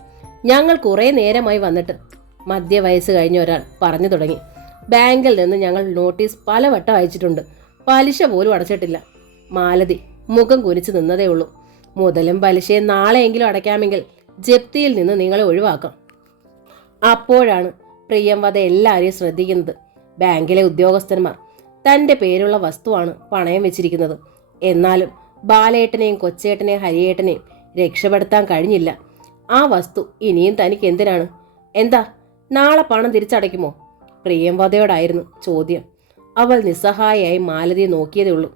ഞങ്ങൾ കുറേ നേരമായി വന്നിട്ട്, മധ്യവയസ്സ് കഴിഞ്ഞ ഒരാൾ പറഞ്ഞു തുടങ്ങി. ബാങ്കിൽ നിന്ന് ഞങ്ങൾ നോട്ടീസ് പലവട്ടം അയച്ചിട്ടുണ്ട്. പലിശ പോലും അടച്ചിട്ടില്ല. മാലതി മുഖം കുനിച്ച് നിന്നതേ ഉള്ളൂ. മുതലും പലിശയും നാളെയെങ്കിലും അടയ്ക്കാമെങ്കിൽ ജപ്തിയിൽ നിന്ന് നിങ്ങളെ ഒഴിവാക്കാം. അപ്പോഴാണ് പ്രിയംവദ എല്ലാവരെയും ശ്രദ്ധിക്കുന്നത്. ബാങ്കിലെ ഉദ്യോഗസ്ഥന്മാർ തൻ്റെ പേരുള്ള വസ്തുവാണ് പണയം വെച്ചിരിക്കുന്നത്. എന്നാലും ബാലേട്ടനെയും കൊച്ചേട്ടനെയും ഹരിയേട്ടനെയും രക്ഷപ്പെടുത്താൻ കഴിഞ്ഞില്ല. ആ വസ്തു ഇനിയും തനിക്ക് എന്തിനാണ്? എന്താ, നാളെ പണം തിരിച്ചടയ്ക്കുമോ? പ്രിയംവദയോടായിരുന്നു ചോദ്യം. അവൾ നിസ്സഹായയായി മാലതിയെ നോക്കിയതേ ഉള്ളൂ.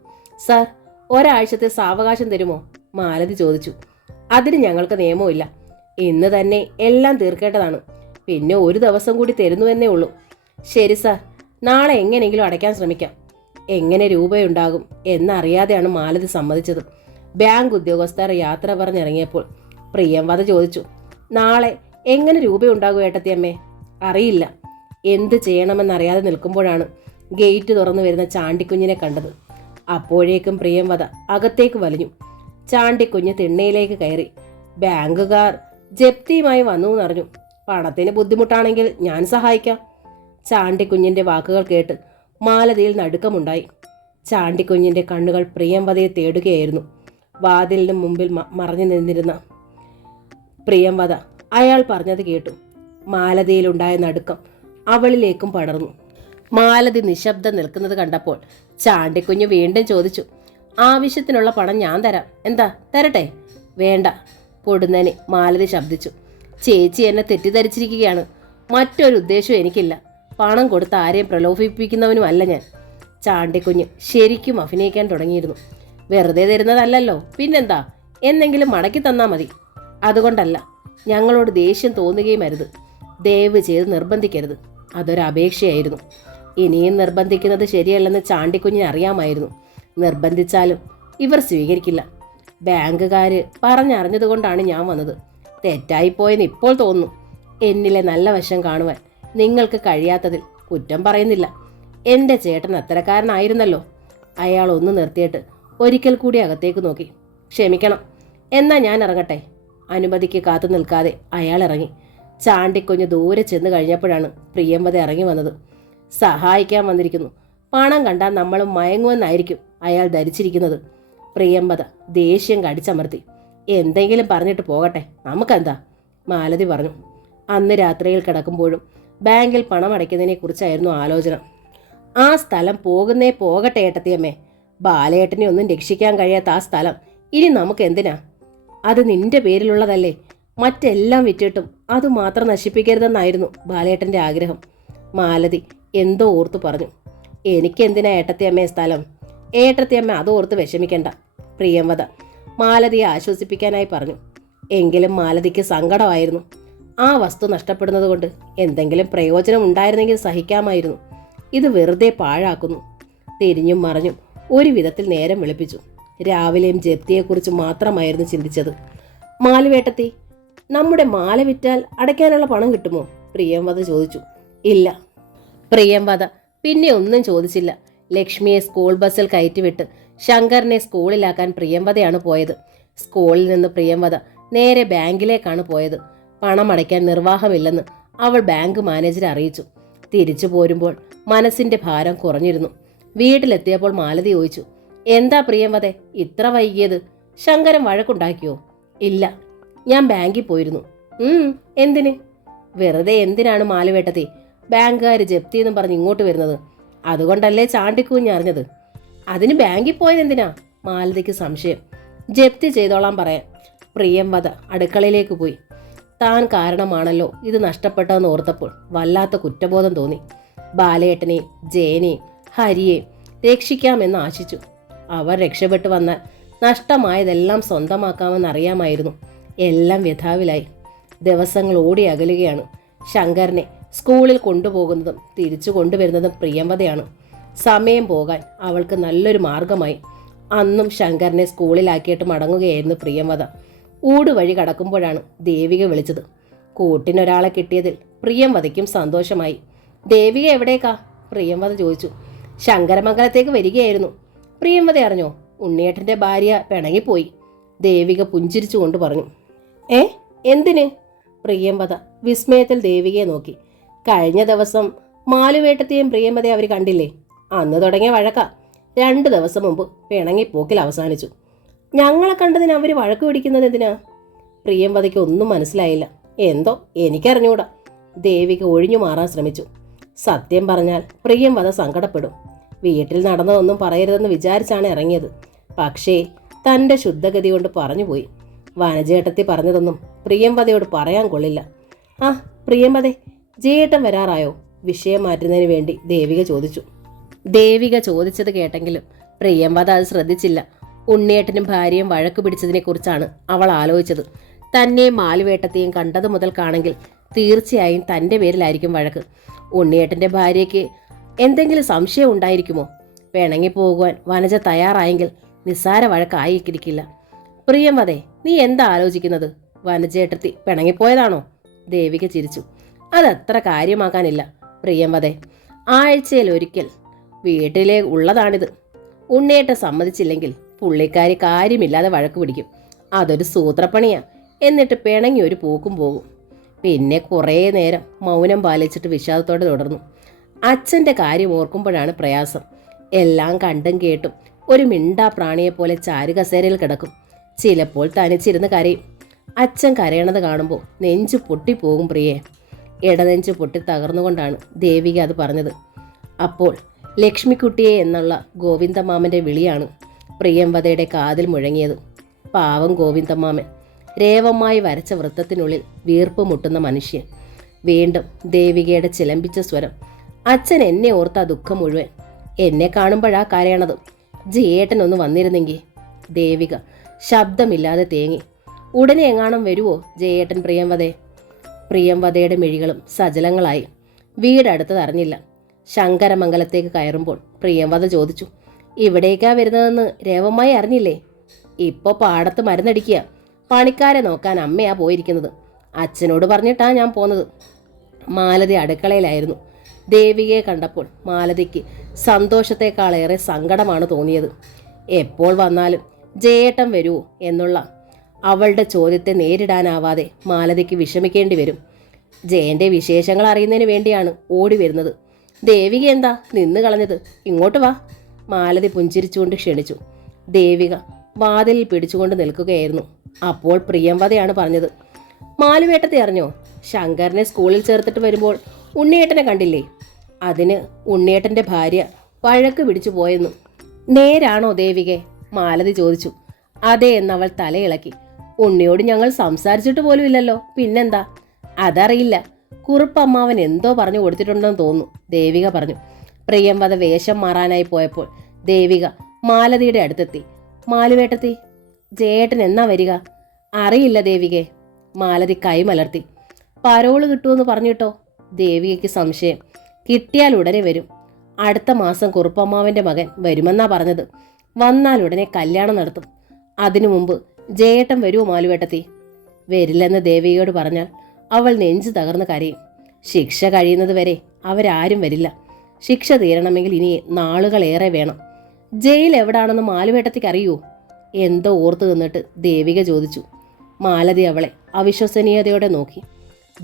സാർ, ഒരാഴ്ചത്തെ സാവകാശം തരുമോ? മാലതി ചോദിച്ചു. അതിന് ഞങ്ങൾക്ക് നിയമമില്ല. ഇന്ന് തന്നെ എല്ലാം തീർക്കേണ്ടതാണ്. പിന്നെ ഒരു ദിവസം കൂടി തരുന്നുവെന്നേ ഉള്ളൂ. ശരി സാർ, നാളെ എങ്ങനെയെങ്കിലും അടയ്ക്കാൻ ശ്രമിക്കാം. എങ്ങനെ രൂപയുണ്ടാകും എന്നറിയാതെയാണ് മാലതി സമ്മതിച്ചത്. ബാങ്ക് ഉദ്യോഗസ്ഥർ യാത്ര പറഞ്ഞിറങ്ങിയപ്പോൾ പ്രിയംവദ ചോദിച്ചു. നാളെ എങ്ങനെ രൂപയുണ്ടാകും ഏട്ടത്തിയമ്മേ? അറിയില്ല. എന്ത് ചെയ്യണമെന്നറിയാതെ നിൽക്കുമ്പോഴാണ് ഗേറ്റ് തുറന്നു വരുന്ന ചാണ്ടിക്കുഞ്ഞിനെ കണ്ടത്. അപ്പോഴേക്കും പ്രിയംവദ അകത്തേക്ക് വലിഞ്ഞു. ചാണ്ടിക്കുഞ്ഞ് തിണ്ണയിലേക്ക് കയറി. ബാങ്കുകാർ ജപ്തിയുമായി വന്നു എന്നറിഞ്ഞു. പണത്തിന് ബുദ്ധിമുട്ടാണെങ്കിൽ ഞാൻ സഹായിക്കാം. ചാണ്ടിക്കുഞ്ഞിന്റെ വാക്കുകൾ കേട്ട് മാലതിയിൽ നടുക്കമുണ്ടായി. ചാണ്ടിക്കുഞ്ഞിന്റെ കണ്ണുകൾ പ്രിയംവദയെ തേടുകയായിരുന്നു. വാതിലിന് മുമ്പിൽ മറഞ്ഞു നിന്നിരുന്ന പ്രിയംവദ അയാൾ പറഞ്ഞത് കേട്ടു. മാലതിയിലുണ്ടായ നടുക്കം അവളിലേക്കും പടർന്നു. മാലതി നിശബ്ദം നിൽക്കുന്നത് കണ്ടപ്പോൾ ചാണ്ടിക്കുഞ്ഞ് വീണ്ടും ചോദിച്ചു. ആവശ്യത്തിനുള്ള പണം ഞാൻ തരാം. എന്താ, തരട്ടെ? വേണ്ട, പൊടുന്നനെ മാലതി ശബ്ദിച്ചു. ചേച്ചി എന്നെ തെറ്റിദ്ധരിച്ചിരിക്കുകയാണ്. മറ്റൊരു ഉദ്ദേശവും എനിക്കില്ല. പണം കൊടുത്ത് ആരെയും പ്രലോഭിപ്പിക്കുന്നവനുമല്ല ഞാൻ. ചാണ്ടിക്കുഞ്ഞ് ശരിക്കും അഭിനയിക്കാൻ തുടങ്ങിയിരുന്നു. വെറുതെ തരുന്നതല്ലല്ലോ, പിന്നെന്താ, എന്നെങ്കിലും മടക്കി തന്നാ മതി. അതുകൊണ്ടല്ല, ഞങ്ങളോട് ദേഷ്യം തോന്നുകയും അരുത്. ദയവ് ചെയ്ത് നിർബന്ധിക്കരുത്. അതൊരു അപേക്ഷയായിരുന്നു. ഇനിയും നിർബന്ധിക്കുന്നത് ശരിയല്ലെന്ന് ചാണ്ടിക്കുഞ്ഞിന് അറിയാമായിരുന്നു. നിർബന്ധിച്ചാലും ഇവർ സ്വീകരിക്കില്ല. ബാങ്കുകാര് പറഞ്ഞറിഞ്ഞതുകൊണ്ടാണ് ഞാൻ വന്നത്. തെറ്റായിപ്പോയെന്ന് ഇപ്പോൾ തോന്നുന്നു. എന്നിലെ നല്ല വശം കാണുവാൻ നിങ്ങൾക്ക് കഴിയാത്തതിൽ കുറ്റം പറയുന്നില്ല. എൻ്റെ ചേട്ടൻ അത്തരക്കാരനായിരുന്നല്ലോ. അയാൾ ഒന്ന് നിർത്തിയിട്ട് ഒരിക്കൽ കൂടി അകത്തേക്ക് നോക്കി. ക്ഷമിക്കണം, എന്നാ ഞാൻ ഇറങ്ങട്ടെ. അനുമതിക്ക് കാത്തു നിൽക്കാതെ അയാൾ ഇറങ്ങി. ചാണ്ടിക്കുഞ്ഞ് ദൂരെ ചെന്ന് കഴിഞ്ഞപ്പോഴാണ് പ്രിയംവദ ഇറങ്ങി വന്നത്. സഹായിക്കാൻ വന്നിരിക്കുന്നു. പണം കണ്ടാൽ നമ്മൾ മയങ്ങുമെന്നായിരിക്കും അയാൾ ധരിച്ചിരിക്കുന്നത്. പ്രിയംവദ ദേഷ്യം കടിച്ചമർത്തി. എന്തെങ്കിലും പറഞ്ഞിട്ട് പോകട്ടെ, നമുക്കെന്താ, മാലതി പറഞ്ഞു. അന്ന് രാത്രിയിൽ കിടക്കുമ്പോഴും ബാങ്കിൽ പണം അടയ്ക്കുന്നതിനെ കുറിച്ചായിരുന്നു ആലോചന. ആ സ്ഥലം പോകുന്നേ പോകട്ടെ ഏട്ടത്തിയമ്മേ. ബാലേട്ടനെ ഒന്നും രക്ഷിക്കാൻ കഴിയാത്ത ആ സ്ഥലം ഇനി നമുക്ക് എന്തിനാ? അത് നിന്റെ പേരിലുള്ളതല്ലേ. മറ്റെല്ലാം വിറ്റിട്ടും അതുമാത്രം നശിപ്പിക്കരുതെന്നായിരുന്നു ബാലേട്ടൻ്റെ ആഗ്രഹം. മാലതി എന്തോ ഓർത്തു പറഞ്ഞു. എനിക്കെന്തിനാ ഏട്ടത്തിയമ്മേ സ്ഥലം? ഏട്ടത്തിയമ്മ അത് ഓർത്ത് വിഷമിക്കണ്ട, പ്രിയംവദ മാലതിയെ ആശ്വസിപ്പിക്കാനായി പറഞ്ഞു. എങ്കിലും മാലതിക്ക് സങ്കടമായിരുന്നു. ആ വസ്തു നഷ്ടപ്പെടുന്നത് കൊണ്ട് എന്തെങ്കിലും പ്രയോജനം ഉണ്ടായിരുന്നെങ്കിൽ സഹിക്കാമായിരുന്നു. ഇത് വെറുതെ പാഴാക്കുന്നു. തിരിഞ്ഞും മറിഞ്ഞും ഒരു വിധത്തിൽ നേരം വെളുപ്പിച്ചു. രാവിലെയും ജപ്തിയെക്കുറിച്ച് മാത്രമായിരുന്നു ചിന്തിച്ചത്. മാലുവേട്ടത്തി, നമ്മുടെ മാല വിറ്റാൽ അടയ്ക്കാനുള്ള പണം കിട്ടുമോ? പ്രിയംവദ ചോദിച്ചു. ഇല്ല. പ്രിയംവദ പിന്നെ ഒന്നും ചോദിച്ചില്ല. ലക്ഷ്മിയെ സ്കൂൾ ബസ്സിൽ കയറ്റിവിട്ട് ശങ്കറിനെ സ്കൂളിലാക്കാൻ പ്രിയംവദയാണ് പോയത്. സ്കൂളിൽ നിന്ന് പ്രിയംവദ നേരെ ബാങ്കിലേക്കാണ് പോയത്. പണം അടയ്ക്കാൻ നിർവാഹമില്ലെന്ന് അവൾ ബാങ്ക് മാനേജരെ അറിയിച്ചു. തിരിച്ചു പോരുമ്പോൾ മനസ്സിന്റെ ഭാരം കുറഞ്ഞിരുന്നു. വീട്ടിലെത്തിയപ്പോൾ മാലതി ചോദിച്ചു, എന്താ പ്രിയംവദേ ഇത്ര വൈകിയത്? ശങ്കരൻ വഴക്കുണ്ടാക്കിയോ? ഇല്ല, ഞാൻ ബാങ്കിൽ പോയിരുന്നു. എന്തിന്? വെറുതെ എന്തിനാണ് മാലുവേട്ടത്തി ബാങ്കുകാർ ജപ്തി എന്നും പറഞ്ഞ് ഇങ്ങോട്ട് വരുന്നത്? അതുകൊണ്ടല്ലേ ചാണ്ടിക്കുഞ്ഞ് അറിഞ്ഞത്. അതിന് ബാങ്കിൽ പോയതെന്തിനാ? മാലതിക്ക് സംശയം. ജപ്തി ചെയ്തോളാൻ പറയാൻ. പ്രിയംവദ അടുക്കളയിലേക്ക് പോയി. താൻ കാരണമാണല്ലോ ഇത് നഷ്ടപ്പെട്ടതെന്ന് ഓർത്തപ്പോൾ വല്ലാത്ത കുറ്റബോധം തോന്നി. ബാലേട്ടനെയും ജയനെയും ഹരിയെയും രക്ഷിക്കാമെന്ന് ആശിച്ചു. അവർ രക്ഷപ്പെട്ടു വന്നാൽ നഷ്ടമായതെല്ലാം സ്വന്തമാക്കാമെന്നറിയാമായിരുന്നു. എല്ലാം വ്യഥാവിലായി. ദിവസങ്ങൾ ഓടി അകലുകയാണ്. ശങ്കരനെ സ്കൂളിൽ കൊണ്ടുപോകുന്നതും തിരിച്ചു കൊണ്ടുവരുന്നതും പ്രിയംവദയാണ്. സമയം പോകാൻ അവൾക്ക് നല്ലൊരു മാർഗമായി. അന്നും ശങ്കരനെ സ്കൂളിലാക്കിയിട്ട് മടങ്ങുകയായിരുന്നു പ്രിയംവദ. ഊടുവഴി കടക്കുമ്പോഴാണ് ദേവിക വിളിച്ചത്. കൂട്ടിനൊരാളെ കിട്ടിയതിൽ പ്രിയംവദയ്ക്കും സന്തോഷമായി. ദേവിക എവിടേക്കാ? പ്രിയംവദ ചോദിച്ചു. ശങ്കരമംഗലത്തേക്ക് വരികയായിരുന്നു. പ്രിയംവദ അറിഞ്ഞോ? ഉണ്ണിയേട്ടൻ്റെ ഭാര്യ പിണങ്ങിപ്പോയി. ദേവിക പുഞ്ചിരിച്ചുകൊണ്ട് പറഞ്ഞു. എന്തിന്? പ്രിയംവദ വിസ്മയത്തിൽ ദേവികയെ നോക്കി. കഴിഞ്ഞ ദിവസം മാലുവേട്ടത്തെയും പ്രിയംവദയെ അവർ കണ്ടില്ലേ? അന്ന് തുടങ്ങിയ വഴക്ക 2 ദിവസം മുമ്പ് പിണങ്ങിപ്പോക്കിൽ അവസാനിച്ചു. ഞങ്ങളെ കണ്ടതിന് അവർ വഴക്ക് പിടിക്കുന്നത് എന്തിനാ? പ്രിയംവദയ്ക്ക് ഒന്നും മനസ്സിലായില്ല. എന്തോ എനിക്കറിഞ്ഞൂടാ. ദേവിക ഒഴിഞ്ഞു മാറാൻ ശ്രമിച്ചു. സത്യം പറഞ്ഞാൽ പ്രിയംവദ സങ്കടപ്പെടും. വീട്ടിൽ നടന്നതൊന്നും പറയരുതെന്ന് വിചാരിച്ചാണ് ഇറങ്ങിയത്. പക്ഷേ തൻ്റെ ശുദ്ധഗതി കൊണ്ട് പറഞ്ഞുപോയി. വനജേട്ടത്തി പറഞ്ഞതൊന്നും പ്രിയംവദയോട് പറയാൻ കൊള്ളില്ല. പ്രിയംവദേ, ജേട്ടൻ വരാറായോ? വിഷയം മാറ്റുന്നതിന് വേണ്ടി ദേവിക ചോദിച്ചു. ദേവിക ചോദിച്ചത് കേട്ടെങ്കിലും പ്രിയംവദ അത് ശ്രദ്ധിച്ചില്ല. ഉണ്ണിയേട്ടനും ഭാര്യയും വഴക്ക് പിടിച്ചതിനെക്കുറിച്ചാണ് അവൾ ആലോചിച്ചത്. തന്നെയും മാലുവേട്ടത്തെയും കണ്ടത് മുതൽക്കാണെങ്കിൽ തീർച്ചയായും തൻ്റെ പേരിലായിരിക്കും വഴക്ക്. ഉണ്ണിയേട്ടൻ്റെ ഭാര്യയ്ക്ക് എന്തെങ്കിലും സംശയം ഉണ്ടായിരിക്കുമോ? പിണങ്ങിപ്പോകുവാൻ വനജ തയ്യാറായെങ്കിൽ നിസ്സാര വഴക്കായിരിക്കില്ല. പ്രിയംവദേ, നീ എന്താ ആലോചിക്കുന്നത്? വനജേട്ടത്തി പിണങ്ങിപ്പോയതാണോ? ദേവിക ചിരിച്ചു. അതത്ര കാര്യമാക്കാനില്ല പ്രിയംവദേ. ആഴ്ചയിലൊരിക്കൽ വീട്ടിലെ ഉള്ളതാണിത്. ഉണ്ണിയേട്ടൻ സമ്മതിച്ചില്ലെങ്കിൽ പുള്ളിക്കാരി കാര്യമില്ലാതെ വഴക്ക് പിടിക്കും. അതൊരു സൂത്രപ്പണിയാ. എന്നിട്ട് പിണങ്ങി ഒരു പോക്കും പോകും. പിന്നെ കുറേ നേരം മൗനം പാലിച്ചിട്ട് വിഷാദത്തോടെ തുടർന്നു. അച്ഛൻ്റെ കാര്യം ഓർക്കുമ്പോഴാണ് പ്രയാസം. എല്ലാം കണ്ടും കേട്ടും ഒരു മിണ്ടാ പ്രാണിയെപ്പോലെ ചാരുകസേരയിൽ കിടക്കും. ചിലപ്പോൾ തനിച്ചിരുന്ന് കരയും. അച്ഛൻ കരയണത് കാണുമ്പോൾ നെഞ്ചു പൊട്ടിപ്പോകും പ്രിയേ. ഇടനെഞ്ചു പൊട്ടി തകർന്നുകൊണ്ടാണ് ദേവിക അത് പറഞ്ഞത്. അപ്പോൾ ലക്ഷ്മിക്കുട്ടിയെ എന്നുള്ള ഗോവിന്ദമാമൻ്റെ വിളിയാണ് പ്രിയംവദയുടെ കാതിൽ മുഴങ്ങിയത്. പാവം ഗോവിന്ദമാമൻ, രേവമായി വരച്ച വൃത്തത്തിനുള്ളിൽ വീർപ്പ് മുട്ടുന്ന മനുഷ്യൻ. വീണ്ടും ദേവികയുടെ ചിലമ്പിച്ച സ്വരം. അച്ഛൻ എന്നെ ഓർത്ത ദുഃഖം മുഴുവൻ എന്നെ കാണുമ്പോഴാ കരയണത്. ജയേട്ടനൊന്ന് വന്നിരുന്നെങ്കിൽ. ദേവിക ശബ്ദമില്ലാതെ തേങ്ങി. ഉടനെ എങ്ങാനും വരുവോ ജയേട്ടൻ പ്രിയംവദേ? പ്രിയംവദയുടെ മിഴികളും സജലങ്ങളായി. വീടടുത്തത് അറിഞ്ഞില്ല. ശങ്കരമംഗലത്തേക്ക് കയറുമ്പോൾ പ്രിയംവദ ചോദിച്ചു, ഇവിടേക്കാ വരുന്നതെന്ന് രേവമായി അറിഞ്ഞില്ലേ? ഇപ്പോൾ പാടത്ത് മരുന്നടിക്കുക. പണിക്കാരെ നോക്കാൻ അമ്മയാ പോയിരിക്കുന്നത്. അച്ഛനോട് പറഞ്ഞിട്ടാ ഞാൻ പോന്നത്. മാലതി അടുക്കളയിലായിരുന്നു. ദേവികയെ കണ്ടപ്പോൾ മാലതിക്ക് സന്തോഷത്തെക്കാളേറെ സങ്കടമാണ് തോന്നിയത്. എപ്പോൾ വന്നാലും ജയേട്ടൻ വരുമോ എന്നുള്ള അവളുടെ ചോദ്യത്തെ നേരിടാനാവാതെ മാലതിക്ക് വിഷമിക്കേണ്ടി വരും. ജയന്റെ വിശേഷങ്ങൾ അറിയുന്നതിന് വേണ്ടിയാണ് ഓടി വരുന്നത്. ദേവിക എന്താ നിന്ന് കളഞ്ഞത്? ഇങ്ങോട്ട് വാ. മാലതി പുഞ്ചിരിച്ചുകൊണ്ട് ക്ഷണിച്ചു. ദേവിക വാതിലിൽ പിടിച്ചുകൊണ്ട് നിൽക്കുകയായിരുന്നു. അപ്പോൾ പ്രിയംവദയാണ് പറഞ്ഞത്, മാലുവേട്ടത്തെ അറിഞ്ഞോ? ശങ്കരനെ സ്കൂളിൽ ചേർത്തിട്ട് വരുമ്പോൾ ഉണ്ണിയേട്ടനെ കണ്ടില്ലേ? അതിന് ഉണ്ണിയേട്ടൻ്റെ ഭാര്യ വഴക്ക് പിടിച്ചു പോയെന്നു. നേരാണോ ദേവികെ? മാലതി ചോദിച്ചു. അതെ എന്നവൾ തലയിളക്കി. ഉണ്ണിയോട് ഞങ്ങൾ സംസാരിച്ചിട്ട് പോലും ഇല്ലല്ലോ. പിന്നെന്താ? അതറിയില്ല. കുറുപ്പമ്മാവൻ എന്തോ പറഞ്ഞു കൊടുത്തിട്ടുണ്ടെന്ന് തോന്നുന്നു, ദേവിക പറഞ്ഞു. പ്രിയംവദ വേഷം മാറാനായി പോയപ്പോൾ ദേവിക മാലതിയുടെ അടുത്തെത്തി. മാലുവേട്ടത്തി, ജയേട്ടൻ എന്നാ വരിക? അറിയില്ല ദേവികെ. മാലതി കൈമലർത്തി. പരോള് കിട്ടുമെന്ന് പറഞ്ഞിട്ടോ? ദേവികയ്ക്ക് സംശയം. കിട്ടിയാൽ ഉടനെ വരും. അടുത്ത മാസം കുറുപ്പമ്മാവൻ്റെ മകൻ വരുമെന്നാ പറഞ്ഞത്. വന്നാൽ ഉടനെ കല്യാണം നടത്തും. അതിനു മുമ്പ് ജയേട്ടൻ വരുമോ മാലുവേട്ടത്തി? വരില്ലെന്ന് ദേവികയോട് പറഞ്ഞാൽ അവൾ നെഞ്ചു തകർന്ന് കരയും. ശിക്ഷ കഴിയുന്നത് വരെ അവരാരും വരില്ല. ശിക്ഷ തീരണമെങ്കിൽ ഇനി നാളുകളേറെ വേണം. ജയിൽ എവിടാണെന്ന് മാലുവേട്ടത്തിക്ക് അറിയൂ? എന്തോ ഓർത്തു നിന്നിട്ട് ദേവിക ചോദിച്ചു. മാലതി അവളെ അവിശ്വസനീയതയോടെ നോക്കി.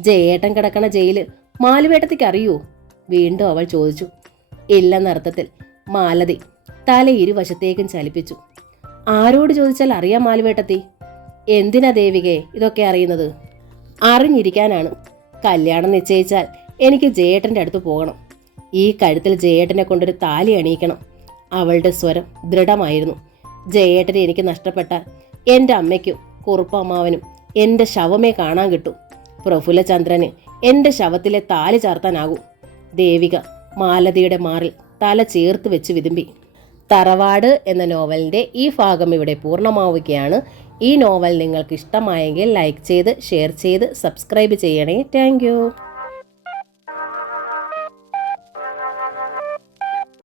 ജയേട്ടൻ കിടക്കണ ജയില് മാലുവേട്ടത്തിക്ക് അറിയൂ? വീണ്ടും അവൾ ചോദിച്ചു. ഇല്ലെന്നർത്ഥത്തിൽ മാലതി തല ഇരുവശത്തേക്കും ചലിപ്പിച്ചു. ആരോട് ചോദിച്ചാൽ അറിയാം മാലുവേട്ടത്തി? എന്തിനാ ദേവികയെ ഇതൊക്കെ അറിയുന്നത്? അറിഞ്ഞിരിക്കാനാണ്. കല്യാണം നിശ്ചയിച്ചാൽ എനിക്ക് ജയേട്ടൻ്റെ അടുത്ത് പോകണം. ഈ കഴുത്തിൽ ജയേട്ടനെ കൊണ്ടൊരു താലി അണിയിക്കണം. അവളുടെ സ്വരം ദൃഢമായിരുന്നു. ജയേട്ടനെ എനിക്ക് നഷ്ടപ്പെട്ടാൽ എൻ്റെ അമ്മയ്ക്കും കുറുപ്പമ്മാവനും എൻ്റെ ശവമേ കാണാൻ കിട്ടും. പ്രഫുല്ലചന്ദ്രന് എൻ്റെ ശവത്തിലെ താലി ചാർത്താനാകൂ. ദേവിക മാലതിയുടെ മാറിൽ തല ചേർത്ത് വെച്ച് വിതുമ്പി. തറവാട് എന്ന നോവലിൻ്റെ ഈ ഭാഗം ഇവിടെ പൂർണ്ണമാവുകയാണ്. ഈ നോവൽ നിങ്ങൾക്ക് ഇഷ്ടമായെങ്കിൽ ലൈക്ക് ചെയ്ത് ഷെയർ ചെയ്ത് സബ്സ്ക്രൈബ് ചെയ്യണേ. താങ്ക്